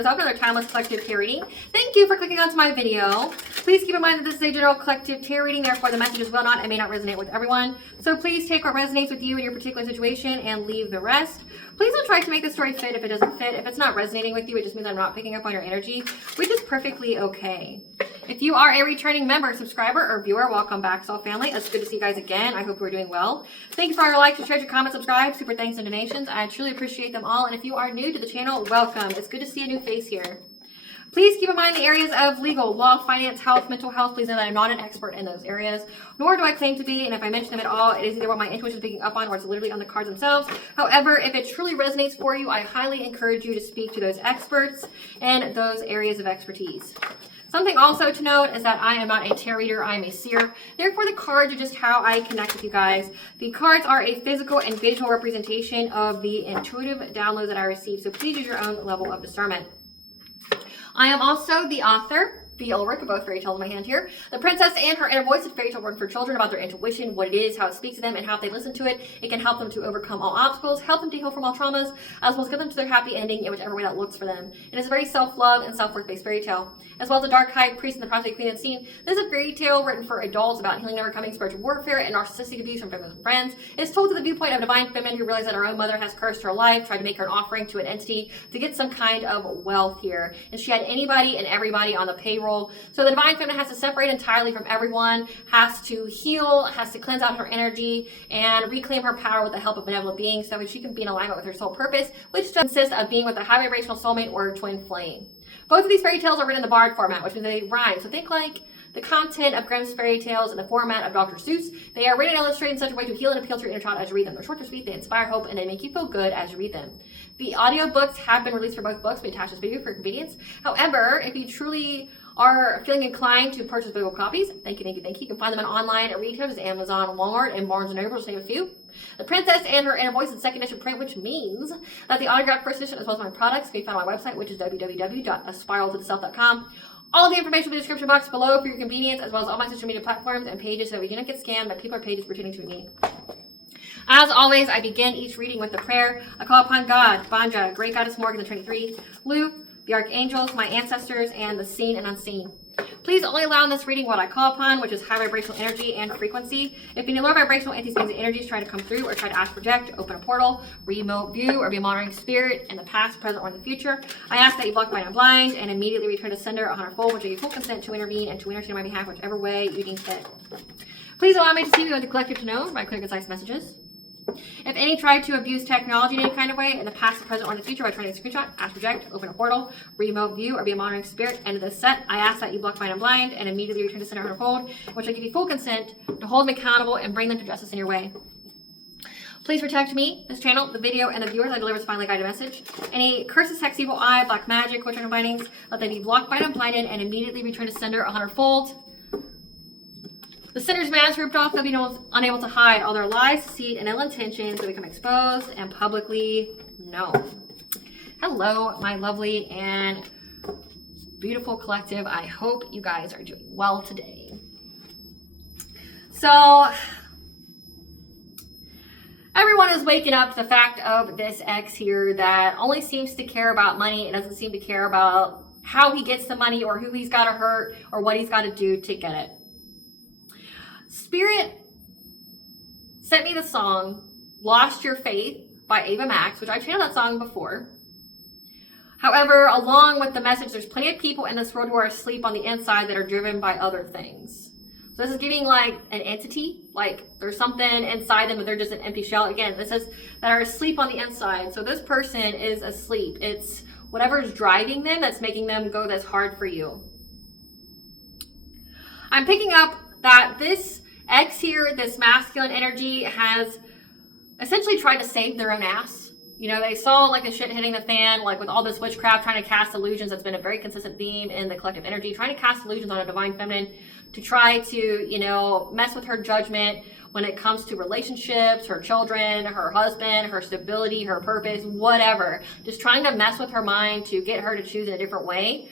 Yourself, another timeless collective tarot reading. Thank you for clicking onto my video. Please keep in mind that this is a general collective tarot reading, therefore the messages will not and may not resonate with everyone. So please take what resonates with you in your particular situation and leave the rest. Please don't try to make the story fit if it doesn't fit. If it's not resonating with you, it just means I'm not picking up on your energy, which is perfectly okay. If you are a returning member, subscriber, or viewer, welcome back, Soul Family. It's good to see you guys again. I hope you're doing well. Thank you for all your likes, your shares, your comments, subscribe, super thanks, and donations. I truly appreciate them all. And if you are new to the channel, welcome. It's good to see a new face here. Please keep in mind the areas of legal, law, finance, health, mental health. Please know that I'm not an expert in those areas, nor do I claim to be. And if I mention them at all, it is either what my intuition is picking up on or it's literally on the cards themselves. However, if it truly resonates for you, I highly encourage you to speak to those experts and those areas of expertise. Something also to note is that I am not a tarot reader, I am a seer. Therefore, the cards are just how I connect with you guys. The cards are a physical and visual representation of the intuitive downloads that I receive, so please use your own level of discernment. I am also the author, the Ulrich, of both fairy tales in my hand here. The Princess and Her Inner Voice, a fairy tale written for children about their intuition, what it is, how it speaks to them, and how if they listen to it, it can help them to overcome all obstacles, help them to heal from all traumas, as well as get them to their happy ending in whichever way that looks for them. It is a very self-love and self-worth-based fairy tale. As well as the Dark High Priest and the Prophecy Queen Unseen, this is a fairy tale written for adults about healing and overcoming spiritual warfare and narcissistic abuse from family and friends. It's told to the viewpoint of a divine feminine who realized that her own mother has cursed her life, tried to make her an offering to an entity to get some kind of wealth here. And she had anybody and everybody on the payroll. So the divine feminine has to separate entirely from everyone, has to heal, has to cleanse out her energy, and reclaim her power with the help of benevolent beings so that she can be in alignment with her soul purpose, which consists of being with a high vibrational soulmate or twin flame. Both of these fairy tales are written in the bard format, which means they rhyme. So think like the content of Grimm's fairy tales in the format of Dr. Seuss. They are written and illustrated in such a way to heal and appeal to your inner child as you read them. They're short or sweet, they inspire hope, and they make you feel good as you read them. The audiobooks have been released for both books. We attach this video for your convenience. However, if you truly are feeling inclined to purchase physical copies, thank you. You can find them online at retailers, Amazon, Walmart, and Barnes & Noble, just to name a few. The Princess and Her Inner Voice is second edition print, which means that the autographed first edition, as well as my products, can be found on my website, which is www.aspiraltotheself.com. All the information will be in the description box below for your convenience, as well as all my social media platforms and pages, so that we do not get scammed by people or pages pretending to be me. As always, I begin each reading with a prayer. I call upon God, Banja, Great Goddess Morgan, the 23, Lu, the archangels, my ancestors, and the seen and unseen. Please only allow in this reading what I call upon, which is high vibrational energy and frequency. If any low vibrational entities, beings, and energies try to come through or try to ask, project, open a portal, remote view, or be a monitoring spirit in the past, present, or in the future, I ask that you block, bind, and blind, and immediately return to sender a hundredfold, which will give you full consent to intervene and to intercede on my behalf, whichever way you deem fit. Please allow me to see you in the collective to know by clear, concise messages. If any try to abuse technology in any kind of way, in the past, the present, or in the future, by trying to screenshot, ask, project, open a portal, remote view, or be a monitoring spirit, end of this set, I ask that you block, bind, and blind, and immediately return to center hundredfold, which will give you full consent to hold them accountable and bring them to justice in your way. Please protect me, this channel, the video, and the viewers I deliver this finely guided message. Any curses, hex, evil eye, black magic, witch-hunter bindings, let them be blocked, bind, and blinded, and immediately return to sender a hundredfold. The sinner's mask ripped off, they'll be unable to hide all their lies, deceit, and ill intentions that become exposed and publicly known. Hello, my lovely and beautiful collective. I hope you guys are doing well today. So, everyone is waking up to the fact of this ex here that only seems to care about money and doesn't seem to care about how he gets the money or who he's got to hurt or what he's got to do to get it. Spirit sent me the song Lost Your Faith by Ava Max, which I've channeled that song before. However, along with the message, there's plenty of people in this world who are asleep on the inside that are driven by other things. So this is giving like an entity, like there's something inside them, but they're just an empty shell. Again, this is that are asleep on the inside. So this person is asleep. It's whatever's driving them that's making them go this hard for you. I'm picking up that this ex here, this masculine energy, has essentially tried to save their own ass. You know, they saw like the shit hitting the fan, like with all this witchcraft, trying to cast illusions. That's been a very consistent theme in the collective energy, trying to cast illusions on a divine feminine to try to, you know, mess with her judgment when it comes to relationships, her children, her husband, her stability, her purpose, whatever. Just trying to mess with her mind to get her to choose in a different way.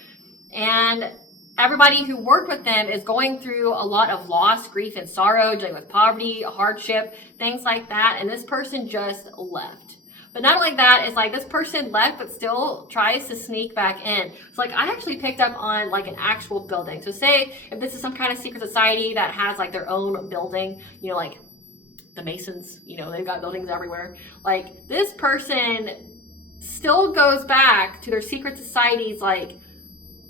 And everybody who worked with them is going through a lot of loss, grief, and sorrow, dealing with poverty, hardship, things like that. And this person just left. But not only that, it's like this person left but still tries to sneak back in. So like I actually picked up on like an actual building. So say if this is some kind of secret society that has like their own building, you know, like the Masons, you know, they've got buildings everywhere. Like this person still goes back to their secret society's like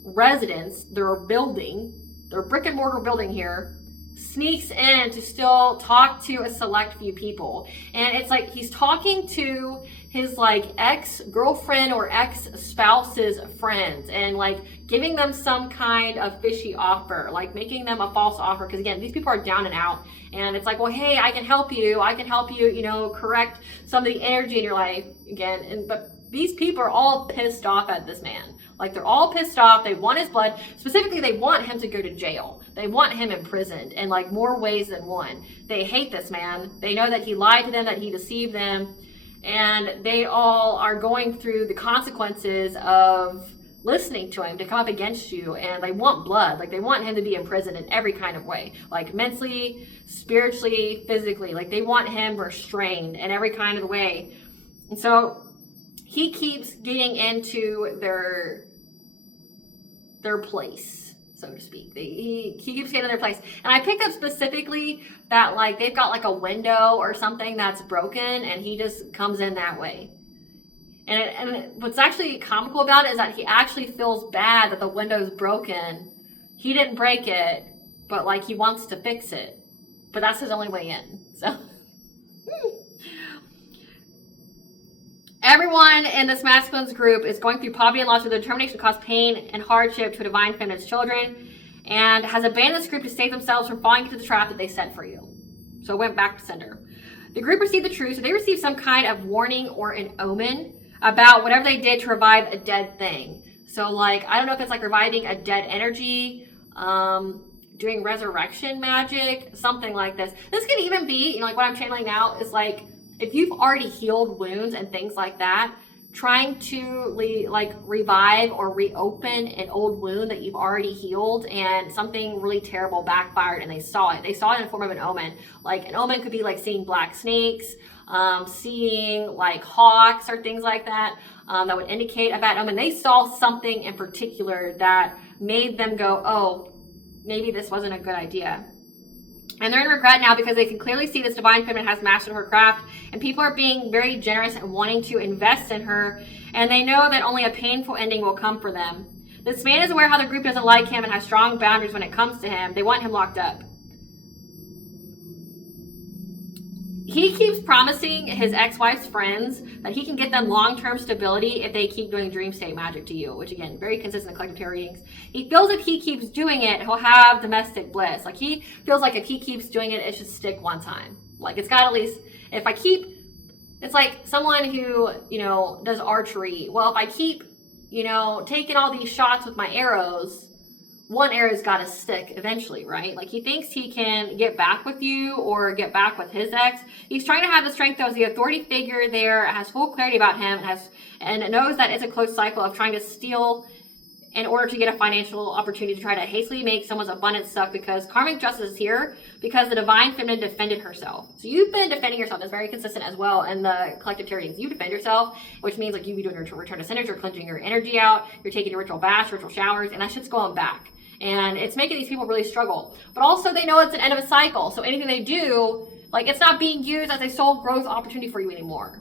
residence, their building, their brick and mortar building here, sneaks in to still talk to a select few people. And it's like he's talking to his like ex-girlfriend or ex-spouse's friends and like giving them some kind of fishy offer, like making them a false offer. Because again, these people are down and out, and it's like, well, hey, I can help you, you know, correct some of the energy in your life again. But these people are all pissed off at this man. Like they're all pissed off. They want his blood. Specifically, they want him to go to jail. They want him imprisoned in like more ways than one. They hate this man. They know that he lied to them, that he deceived them. And they all are going through the consequences of listening to him to come up against you. And they want blood. Like they want him to be imprisoned in every kind of way. Like mentally, spiritually, physically. Like they want him restrained in every kind of way. And so he keeps getting into their place, so to speak. He keeps getting in their place. And I picked up specifically that like they've got like a window or something that's broken, and he just comes in that way. And what's actually comical about it is that he actually feels bad that the window's broken. He didn't break it, but like he wants to fix it. But that's his only way in. So everyone in this masculine's group is going through poverty and loss with the determination to cause pain and hardship to a divine feminine's children, and has abandoned this group to save themselves from falling into the trap that they set for you. So it went back to sender. The group received the truth, so they received some kind of warning or an omen about whatever they did to revive a dead thing. So like, I don't know if it's like reviving a dead energy, doing resurrection magic, something like this. This could even be, you know, like what I'm channeling now is like, if you've already healed wounds and things like that, trying to like revive or reopen an old wound that you've already healed and something really terrible backfired and they saw it. They saw it in the form of an omen. Like an omen could be like seeing black snakes, seeing like hawks or things like that, that would indicate a bad omen. They saw something in particular that made them go, oh, maybe this wasn't a good idea. And they're in regret now because they can clearly see this divine feminine has mastered her craft, and people are being very generous and wanting to invest in her, and they know that only a painful ending will come for them. This man is aware how the group doesn't like him and has strong boundaries when it comes to him. They want him locked up. He keeps promising his ex-wife's friends that he can get them long-term stability if they keep doing dream state magic to you, which again, very consistent in collective tarot readings. He feels if he keeps doing it, he'll have domestic bliss. Like he feels like if he keeps doing it, it should stick one time. Like it's got at least, if I keep, it's like someone who, you know, does archery. Well, if I keep, you know, taking all these shots with my arrows, one arrow's got to stick eventually, right? Like he thinks he can get back with you or get back with his ex. He's trying to have the strength as the authority figure there, has full clarity about him, and knows that it's a close cycle of trying to steal in order to get a financial opportunity to try to hastily make someone's abundance suck, because karmic justice is here because the divine feminine defended herself. So you've been defending yourself. That's very consistent as well in the collective tarot readings. You defend yourself, which means like you be doing your return to senders, you're cleansing your energy out, you're taking your ritual baths, ritual showers, and that shit's going back. And it's making these people really struggle. But also they know it's an end of a cycle. So anything they do, like it's not being used as a soul growth opportunity for you anymore.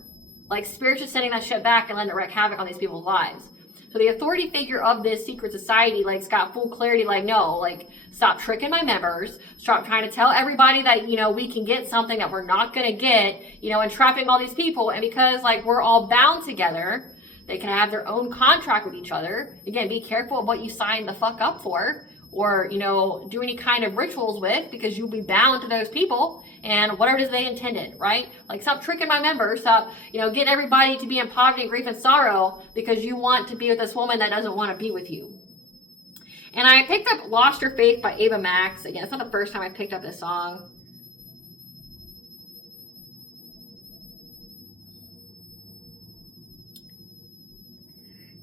Like Spirit's just sending that shit back and letting it wreak havoc on these people's lives. So the authority figure of this secret society like's got full clarity, like no, like stop tricking my members, stop trying to tell everybody that, you know, we can get something that we're not gonna get, you know, and trapping all these people. And because like we're all bound together, they can have their own contract with each other. Again, be careful of what you sign the fuck up for, or, you know, do any kind of rituals with, because you'll be bound to those people and whatever it is they intended, right? Like stop tricking my members, stop, you know, getting everybody to be in poverty and grief and sorrow because you want to be with this woman that doesn't want to be with you. And I picked up Lost Your Faith by Ava Max. Again, it's not the first time I picked up this song.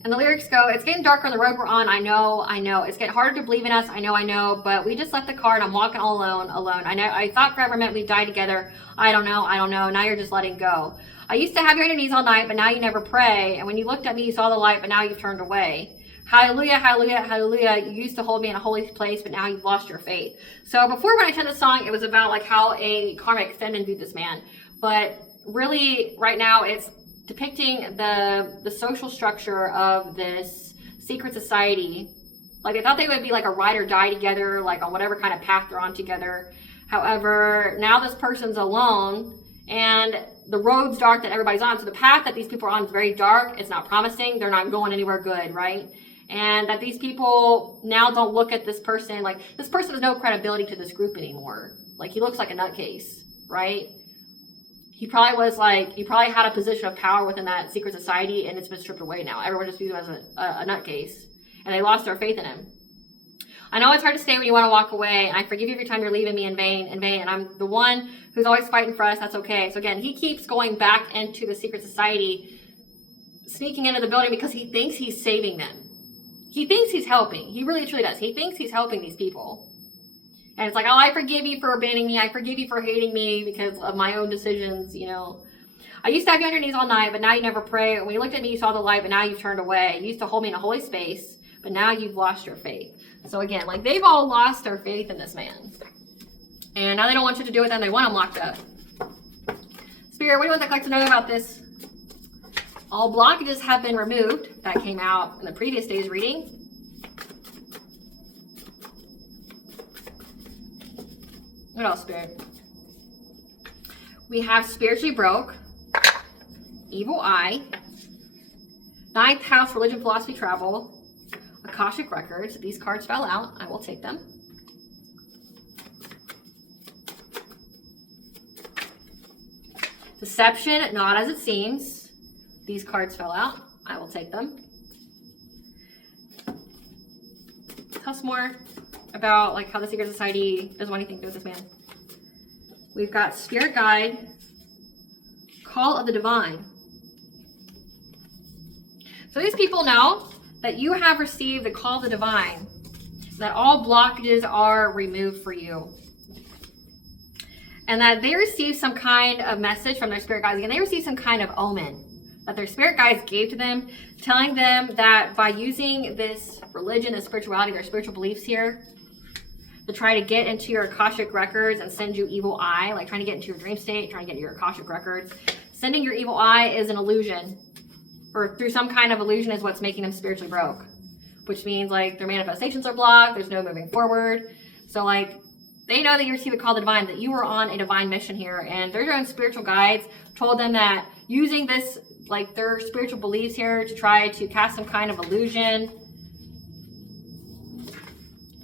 And the lyrics go, it's getting darker on the road we're on. I know. It's getting harder to believe in us. I know. But we just left the car and I'm walking all alone. I know. I thought forever meant we'd die together. I don't know. Now you're just letting go. I used to have you on your knees all night, but now you never pray. And when you looked at me, you saw the light, but now you've turned away. Hallelujah, hallelujah, hallelujah. You used to hold me in a holy place, but now you've lost your faith. So before, when I turned the song, it was about like how a karmic feminine viewed this man. But really, right now, it's depicting the social structure of this secret society. Like, they thought they would be like a ride or die together, like on whatever kind of path they're on together. However, now this person's alone and the road's dark that everybody's on. So the path that these people are on is very dark. It's not promising. They're not going anywhere good, right? And that these people now don't look at this person like, this person has no credibility to this group anymore. Like, he looks like a nutcase, right? He probably had a position of power within that secret society, and it's been stripped away now. Everyone just views him as a nutcase, and they lost their faith in him. I know it's hard to stay when you want to walk away, and I forgive you every time you're leaving me in vain, and I'm the one who's always fighting for us. That's okay. So again, he keeps going back into the secret society, sneaking into the building because he thinks he's saving them. He thinks he's helping. He really truly does. He thinks he's helping these people. And it's like, oh, I forgive you for abandoning me. I forgive you for hating me because of my own decisions, you know. I used to have you on your knees all night, but now you never pray. When you looked at me, you saw the light, but now you've turned away. You used to hold me in a holy space, but now you've lost your faith. So again, like, they've all lost their faith in this man. And now they don't want you to do with them. They want him locked up. Spirit, what do you want the collective to know about this? All blockages have been removed. That came out in the previous day's reading. What else, Spirit? We have spiritually broke, evil eye, 9th house, religion, philosophy, travel, Akashic records. These cards fell out. I will take them. Deception, not as it seems. These cards fell out. I will take them. Tell us more about like how the secret society doesn't want anything to do with this man. We've got spirit guide, call of the divine. So these people know that you have received the call of the divine, that all blockages are removed for you, and that they receive some kind of message from their spirit guides. Again, they receive some kind of omen that their spirit guides gave to them, telling them that by using this religion, this spirituality, their spiritual beliefs here, to try to get into your Akashic records and send you evil eye, like trying to get into your dream state, trying to get into your Akashic records. Sending your evil eye is an illusion, or through some kind of illusion is what's making them spiritually broke, which means like their manifestations are blocked, there's no moving forward. So like, they know that you received the call of the divine, that you were on a divine mission here, and their own spiritual guides told them that using this, like their spiritual beliefs here to try to cast some kind of illusion,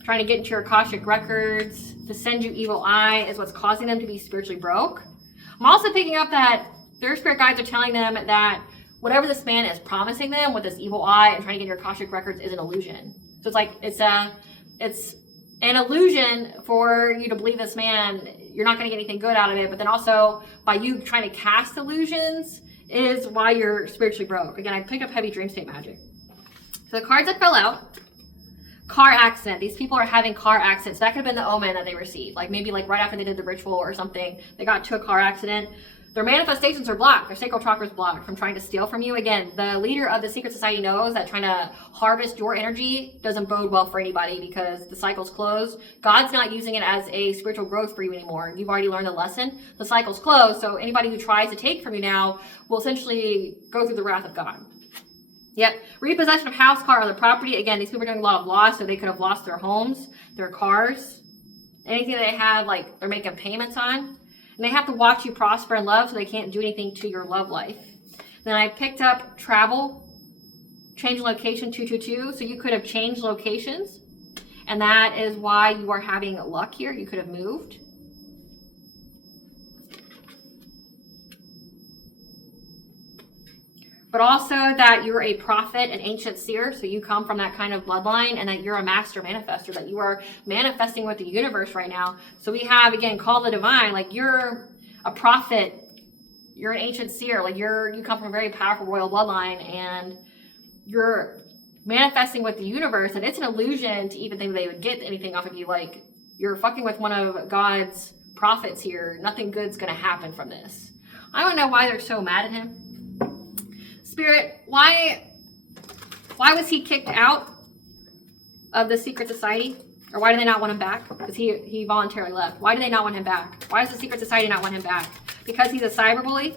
trying to get into your Akashic records, to send you evil eye is what's causing them to be spiritually broke. I'm also picking up that their spirit guides are telling them that whatever this man is promising them with this evil eye and trying to get your Akashic records is an illusion. So it's like, it's an illusion for you to believe this man. You're not going to get anything good out of it. But then also by you trying to cast illusions is why you're spiritually broke. Again, I picked up heavy dream state magic. So the cards that fell out, car accident. These people are having car accidents. That could have been the omen that they received. Like maybe like right after they did the ritual or something, they got into a car accident. Their manifestations are blocked. Their sacral chakra is blocked from trying to steal from you. Again, the leader of the secret society knows that trying to harvest your energy doesn't bode well for anybody because the cycle's closed. God's not using it as a spiritual growth for you anymore. You've already learned the lesson. The cycle's closed. So anybody who tries to take from you now will essentially go through the wrath of God. Yep. Repossession of house, car, other property. Again, these people are doing a lot of loss, so they could have lost their homes, their cars, anything that they have, like they're making payments on. And they have to watch you prosper in love so they can't do anything to your love life. Then I picked up travel, change location 222. So you could have changed locations. And that is why you are having luck here. You could have moved. But also that you're a prophet, an ancient seer, so you come from that kind of bloodline, and that you're a master manifester, that you are manifesting with the universe right now. So we have, again, call the divine, like you're a prophet, you're an ancient seer, like you come from a very powerful royal bloodline, and you're manifesting with the universe, and it's an illusion to even think they would get anything off of you. Like, you're fucking with one of God's prophets here. Nothing good's gonna happen from this. I don't know why they're so mad at him. Spirit, why was he kicked out of the secret society? Or why do they not want him back? Because he voluntarily left. Why do they not want him back? Why does the secret society not want him back? Because he's a cyberbully?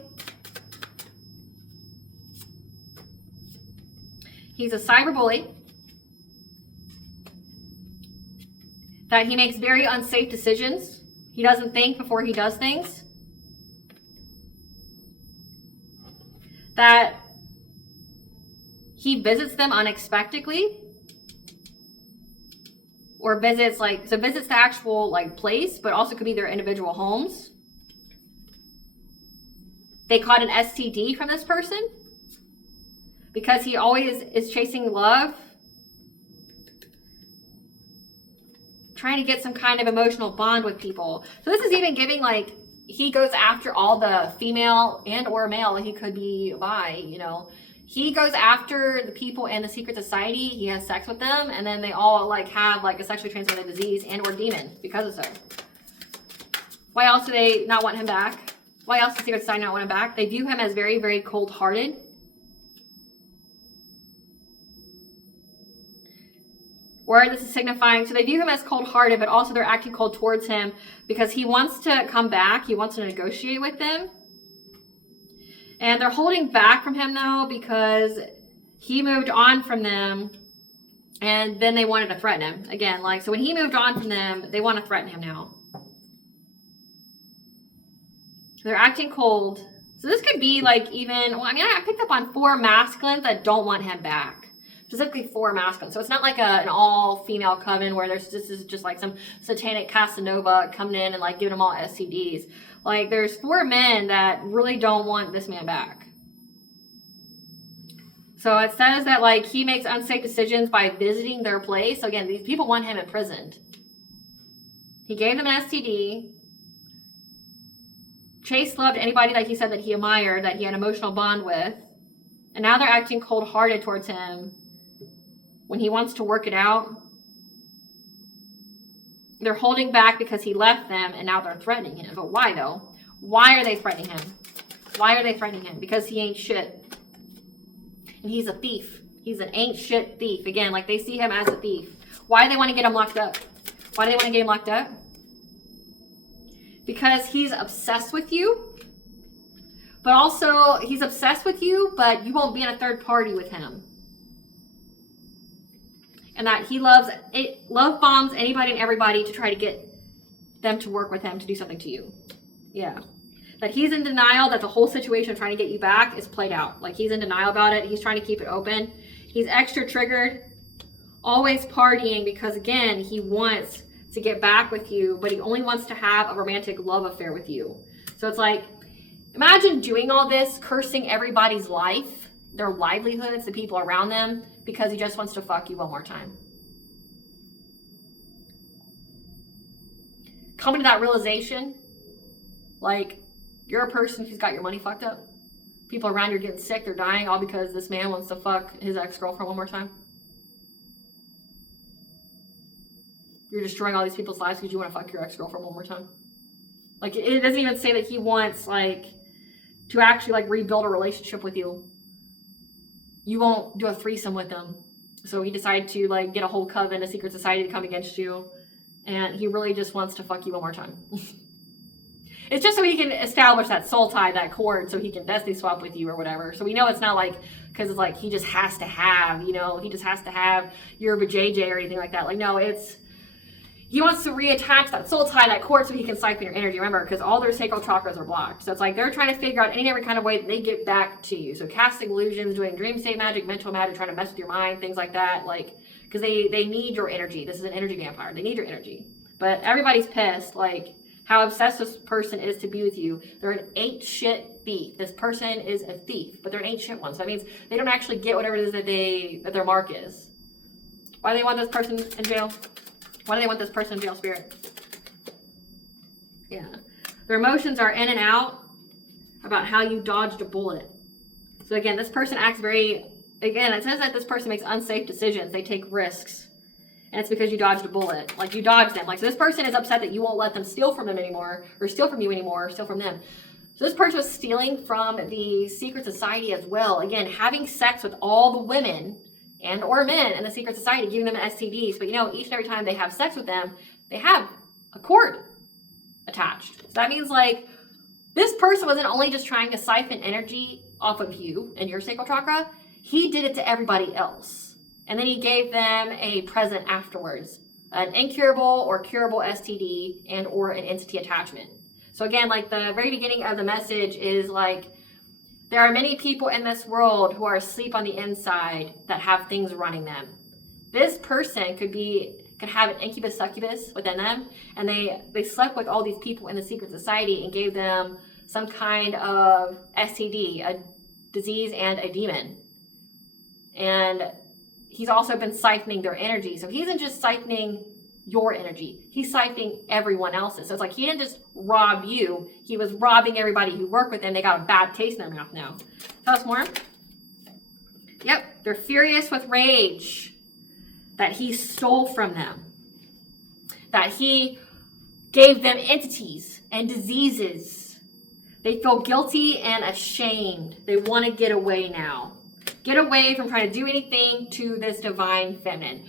He's a cyberbully. That he makes very unsafe decisions. He doesn't think before he does things. That he visits them unexpectedly. Or visits visits the actual place, but also could be their individual homes. They caught an STD from this person because he always is chasing love, trying to get some kind of emotional bond with people. So this is even giving he goes after all the female and or male. He could be bi, He goes after the people in the secret society. He has sex with them, and then they all have a sexually transmitted disease and or demon because of so. Why else do they not want him back? Why else does the secret society not want him back? They view him as very, very cold-hearted. Or this is signifying, so they view him as cold-hearted, but also they're acting cold towards him because he wants to come back. He wants to negotiate with them. And they're holding back from him, though, because he moved on from them, and then they wanted to threaten him. Again, so when he moved on from them, they want to threaten him now. They're acting cold. So this could be, I picked up on 4 masculines that don't want him back. Specifically 4 masculines. So it's not like an all-female coven where this is just some satanic Casanova coming in and giving them all STDs. There's 4 men that really don't want this man back. So it says that he makes unsafe decisions by visiting their place. So again, these people want him imprisoned. He gave them an STD. Chase loved anybody he said that he admired, that he had an emotional bond with. And now they're acting cold-hearted towards him when he wants to work it out. They're holding back because he left them, and now they're threatening him. But why, though? Why are they threatening him? Why are they threatening him? Because he ain't shit. And he's a thief. He's an ain't shit thief. Again, they see him as a thief. Why do they want to get him locked up? Why do they want to get him locked up? Because he's obsessed with you. But also, he's obsessed with you, but you won't be in a third party with him. And that he love bombs anybody and everybody to try to get them to work with him to do something to you. Yeah. That he's in denial that the whole situation of trying to get you back is played out. He's in denial about it. He's trying to keep it open. He's extra triggered. Always partying because, again, he wants to get back with you, but he only wants to have a romantic love affair with you. So it's imagine doing all this, cursing everybody's life, their livelihoods, the people around them, because he just wants to fuck you one more time. Coming to that realization, you're a person who's got your money fucked up. People around you are getting sick, they're dying, all because this man wants to fuck his ex-girlfriend one more time. You're destroying all these people's lives because you want to fuck your ex-girlfriend one more time. It doesn't even say that he wants, to actually, rebuild a relationship with you. You won't do a threesome with him. So he decided to, get a whole coven, a secret society to come against you. And he really just wants to fuck you one more time. It's just so he can establish that soul tie, that cord, so he can destiny swap with you or whatever. So we know it's not because it's he just has to have, he just has to have your vajayjay or anything like that. No, it's, he wants to reattach that soul tie, that cord, so he can siphon your energy. Remember, because all their sacral chakras are blocked. So it's they're trying to figure out any and every kind of way that they get back to you. So casting illusions, doing dream state magic, mental magic, trying to mess with your mind, things like that. Because they need your energy. This is an energy vampire. They need your energy. But everybody's pissed, how obsessed this person is to be with you. They're an ain't shit thief. This person is a thief, but they're an ain't shit one. So that means they don't actually get whatever it is that their mark is. Why do they want this person in jail? Why do they want this person in jail, Spirit? Yeah. Their emotions are in and out about how you dodged a bullet. So again, this person acts very Again, it says that this person makes unsafe decisions. They take risks. And it's because you dodged a bullet. Like, you dodged them. Like, so this person is upset that you won't let them steal from them anymore, or steal from you anymore, or steal from them. So this person was stealing from the secret society as well. Again, having sex with all the women and or men in the secret society, giving them STDs. But you know, each and every time they have sex with them, they have a cord attached. So that means, like, this person wasn't only just trying to siphon energy off of you and your sacral chakra, he did it to everybody else. And then he gave them a present afterwards, an incurable or curable STD and or an entity attachment. So again, like, the very beginning of the message is like, there are many people in this world who are asleep on the inside that have things running them. This person could have an incubus succubus within them, and they slept with all these people in the secret society and gave them some kind of STD, a disease and a demon. And he's also been siphoning their energy. So he isn't just siphoning your energy, he's siphoning everyone else's. So it's like, he didn't just rob you, he was robbing everybody who worked with him. They got a bad taste in their mouth now. Tell us more. Yep, they're furious with rage that he stole from them, that he gave them entities and diseases. They feel guilty and ashamed. They want to get away now. Get away from trying to do anything to this divine feminine.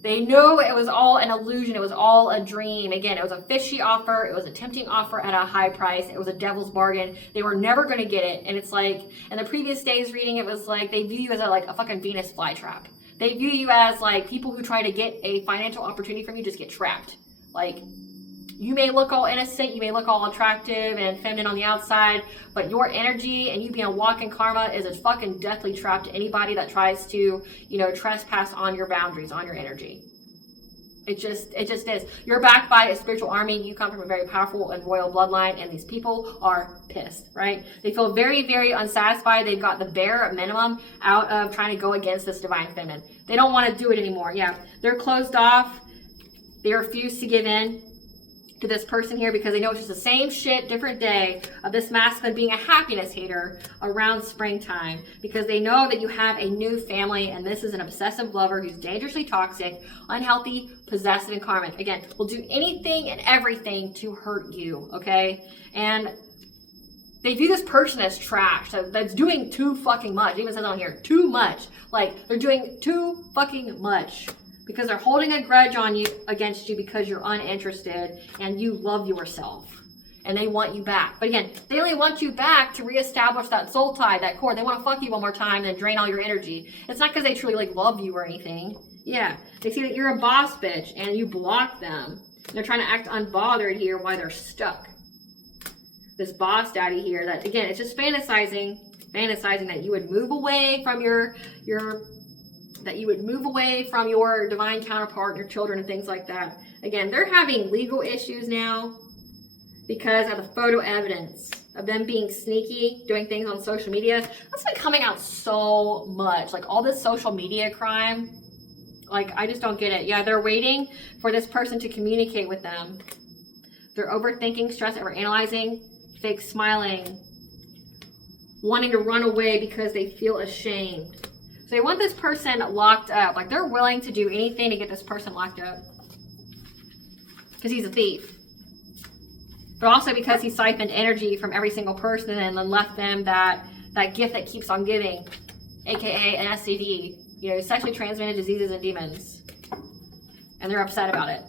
They know it was all an illusion. It was all a dream. Again, it was a fishy offer. It was a tempting offer at a high price. It was a devil's bargain. They were never going to get it. And it's like, in the previous day's reading, it was like, they view you as a fucking Venus flytrap. They view you as like, people who try to get a financial opportunity from you just get trapped. Like, you may look all innocent, you may look all attractive and feminine on the outside, but your energy and you being a walking karma is a fucking deathly trap to anybody that tries to, you know, trespass on your boundaries, on your energy. It just is. You're backed by a spiritual army. You come from a very powerful and royal bloodline, and these people are pissed, right? They feel very, very unsatisfied. They've got the bare minimum out of trying to go against this divine feminine. They don't want to do it anymore. Yeah, they're closed off. They refuse to give in to this person here because they know it's just the same shit, different day of this masculine being a happiness hater around springtime, because they know that you have a new family and this is an obsessive lover who's dangerously toxic, unhealthy, possessive, and karmic. Again, will do anything and everything to hurt you, okay? And they view this person as trash, that's doing too fucking much. It even says on here, too much. Like, they're doing too fucking much, because they're holding a grudge on you, against you, because you're uninterested and you love yourself and they want you back. But again, they only want you back to reestablish that soul tie, that cord. They want to fuck you one more time and drain all your energy. It's not because they truly like love you or anything. Yeah, they see that you're a boss bitch and you block them. And they're trying to act unbothered here while they're stuck. This boss daddy here, that again, it's just fantasizing that you would move away from your divine counterpart, your children, and things like that. Again, they're having legal issues now because of the photo evidence of them being sneaky, doing things on social media. That's been coming out so much. Like, all this social media crime. Like, I just don't get it. Yeah, they're waiting for this person to communicate with them. They're overthinking, stress, overanalyzing, fake smiling, wanting to run away because they feel ashamed. So they want this person locked up. Like, they're willing to do anything to get this person locked up. Because he's a thief. But also because he siphoned energy from every single person and then left them that gift that keeps on giving. AKA an STD. You know, sexually transmitted diseases and demons. And they're upset about it.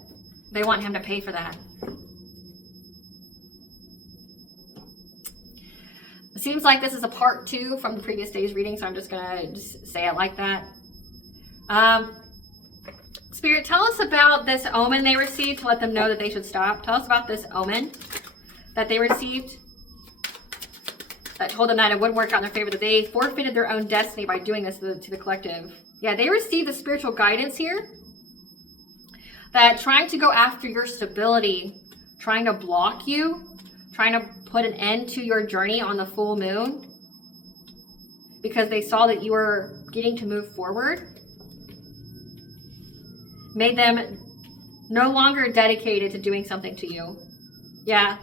They want him to pay for that. It seems like this is a part 2 from the previous day's reading, so I'm just going to say it like that. Spirit, tell us about this omen they received to let them know that they should stop. Tell us about this omen that they received that told them that it wouldn't work out in their favor, that they forfeited their own destiny by doing this to the collective. Yeah, they received the spiritual guidance here that trying to go after your stability, trying to block you, trying to put an end to your journey on the full moon, because they saw that you were getting to move forward, made them no longer dedicated to doing something to you. Yeah.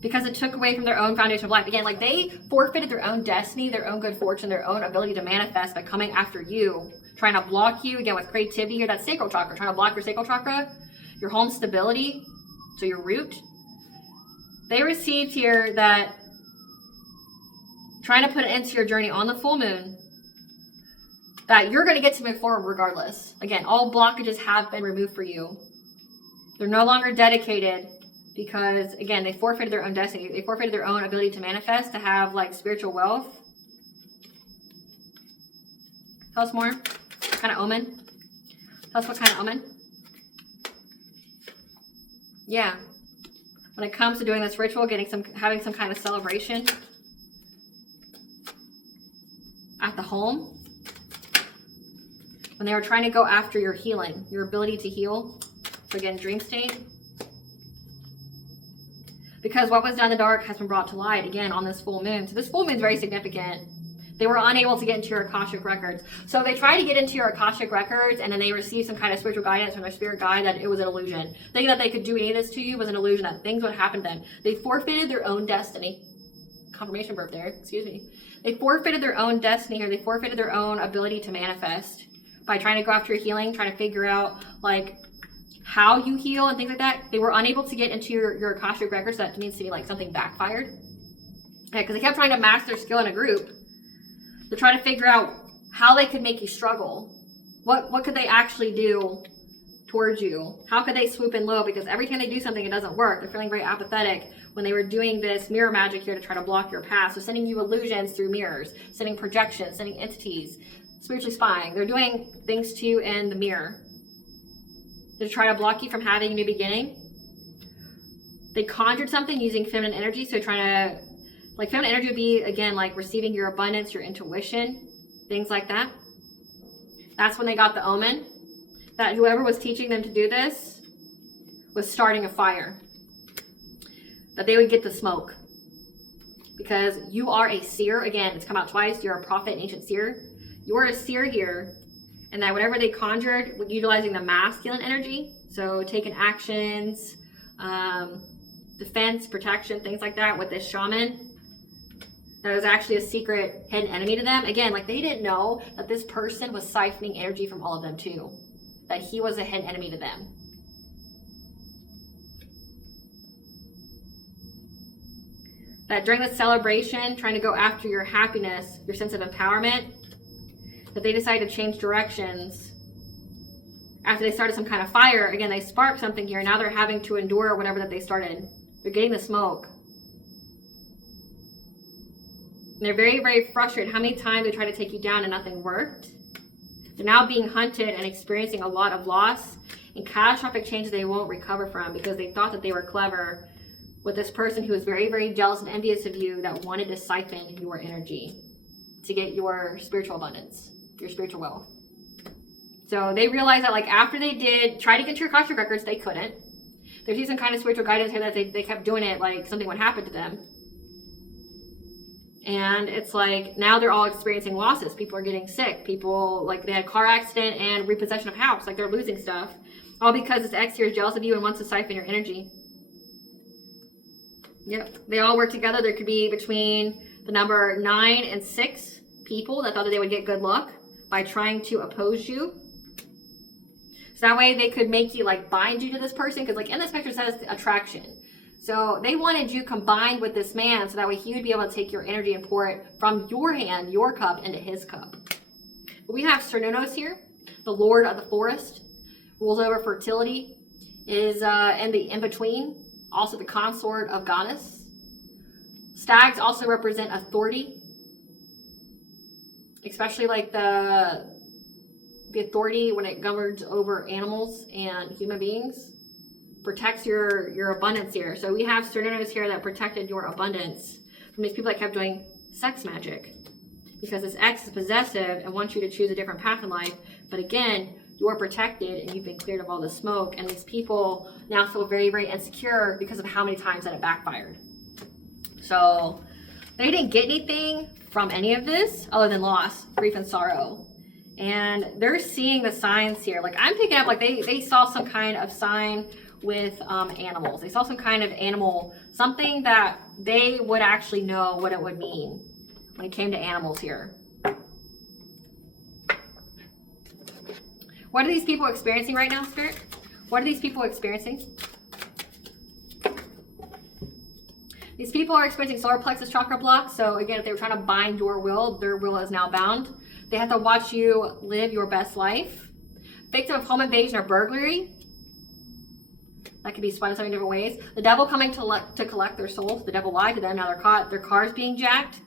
because it took away from their own foundation of life. Again, like they forfeited their own destiny, their own good fortune, their own ability to manifest by coming after you, trying to block you, again, with creativity here, that sacral chakra, trying to block your sacral chakra, your home stability, so your root. They received here that trying to put an end to your journey on the full moon, that you're going to get to move forward regardless. Again, all blockages have been removed for you. They're no longer dedicated because, again, they forfeited their own destiny. They forfeited their own ability to manifest, to have like spiritual wealth. Tell us more. What kind of omen? Tell us what kind of omen. Yeah. When it comes to doing this ritual, having some kind of celebration at the home. When they were trying to go after your healing, your ability to heal. So again, dream state. Because what was done in the dark has been brought to light, again, on this full moon. So this full moon is very significant. They were unable to get into your Akashic records. So they tried to get into your Akashic records, and then they received some kind of spiritual guidance from their spirit guide that it was an illusion. Thinking that they could do any of this to you was an illusion, that things would happen to them. They forfeited their own destiny. Confirmation verb there, excuse me. They forfeited their own destiny here. They forfeited their own ability to manifest by trying to go after your healing, trying to figure out like how you heal and things like that. They were unable to get into your Akashic records. So that means to me like something backfired. Yeah, because they kept trying to master their skill in a group. They're trying to figure out how they could make you struggle. What could they actually do towards you? How could they swoop in low? Because every time they do something, it doesn't work. They're feeling very apathetic when they were doing this mirror magic here to try to block your path. So sending you illusions through mirrors, sending projections, sending entities, spiritually spying. They're doing things to you in the mirror to try to block you from having a new beginning. They conjured something using feminine energy. So trying to, like feminine energy would be, again, like receiving your abundance, your intuition, things like that. That's when they got the omen that whoever was teaching them to do this was starting a fire. That they would get the smoke. Because you are a seer. Again, it's come out twice. You're a prophet, an ancient seer. You're a seer here. And that whatever they conjured, utilizing the masculine energy. So taking actions, defense, protection, things like that with this shaman. That was actually a secret hidden enemy to them. Again, like they didn't know that this person was siphoning energy from all of them too. That he was a hidden enemy to them. That during the celebration, trying to go after your happiness, your sense of empowerment, that they decided to change directions. After they started some kind of fire, again, they sparked something here. Now they're having to endure whatever that they started. They're getting the smoke. And they're very, very frustrated. How many times they tried to take you down and nothing worked? They're now being hunted and experiencing a lot of loss and catastrophic changes they won't recover from because they thought that they were clever with this person who was very, very jealous and envious of you that wanted to siphon your energy to get your spiritual abundance, your spiritual wealth. So they realized that like after they did try to get to your Akashic records, they couldn't. There's some kind of spiritual guidance here that they kept doing it like something would happen to them. And it's like now they're all experiencing losses. People are getting sick. People, like they had a car accident and repossession of house. Like they're losing stuff. All because this ex here is jealous of you and wants to siphon your energy. Yep. They all work together. There could be between the number 9 and 6 people that thought that they would get good luck by trying to oppose you. So that way they could make you like bind you to this person. Because like in this picture it says attraction. So they wanted you combined with this man so that way he would be able to take your energy and pour it from your hand, your cup, into his cup. But we have Cernunnos here, the lord of the forest, rules over fertility, is in the in-between, also the consort of goddess. Stags also represent authority, especially like the authority when it governs over animals and human beings. Protects your abundance here. So we have Cernunnos here that protected your abundance from these people that kept doing sex magic. Because this ex is possessive and wants you to choose a different path in life. But again, you're protected and you've been cleared of all the smoke. And these people now feel very, very insecure because of how many times that it backfired. So they didn't get anything from any of this other than loss, grief, and sorrow. And they're seeing the signs here. Like I'm picking up like they saw some kind of sign with animals. They saw some kind of animal, something that they would actually know what it would mean when it came to animals here. What are these people experiencing right now, Spirit? What are these people experiencing? These people are experiencing solar plexus chakra block. So again, if they were trying to bind your will, their will is now bound. They have to watch you live your best life. Victim of home invasion or burglary. That could be spun in so many different ways. The devil coming to collect their souls. The devil lied to them. Now they're caught. Their car's being jacked.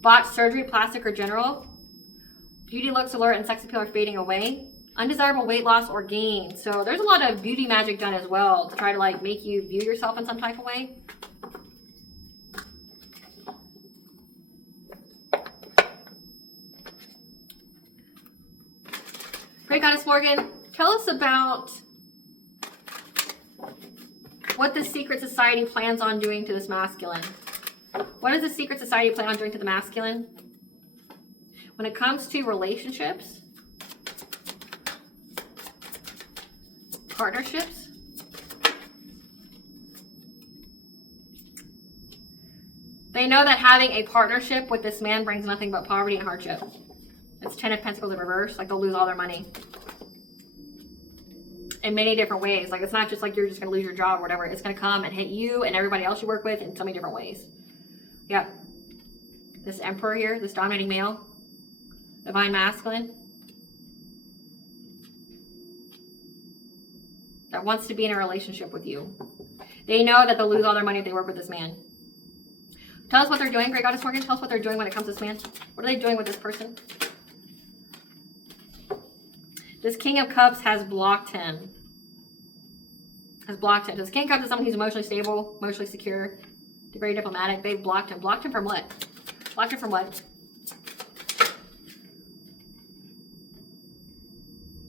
Botched surgery, plastic or general. Beauty looks alert and sex appeal are fading away. Undesirable weight loss or gain. So there's a lot of beauty magic done as well to try to like make you view yourself in some type of way. Great Goddess Morgan, tell us about what the secret society plans on doing to this masculine. What does the secret society plan on doing to the masculine? When it comes to relationships, partnerships, they know that having a partnership with this man brings nothing but poverty and hardship. It's 10 of Pentacles in reverse. Like they'll lose all their money in many different ways. Like it's not just like you're just going to lose your job or whatever. It's going to come and hit you and everybody else you work with in so many different ways. Yeah. This Emperor here, this dominating male, divine masculine, that wants to be in a relationship with you. They know that they'll lose all their money if they work with this man. Tell us what they're doing, Great Goddess Morgan. Tell us what they're doing when it comes to this man. What are they doing with this person? This King of Cups has blocked him. This King of Cups is someone who's emotionally stable, emotionally secure, very diplomatic. They've blocked him. Blocked him from what? Blocked him from what?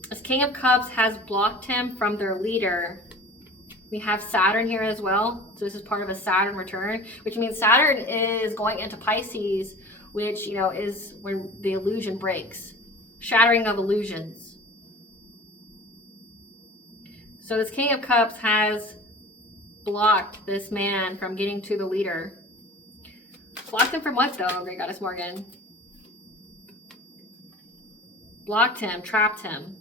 This King of Cups has blocked him from their leader. We have Saturn here as well. So this is part of a Saturn return, which means Saturn is going into Pisces, which, you know, is when the illusion breaks. Shattering of illusions. So this King of Cups has blocked this man from getting to the leader. Blocked him from what though, Great Goddess Morgan? Blocked him, trapped him.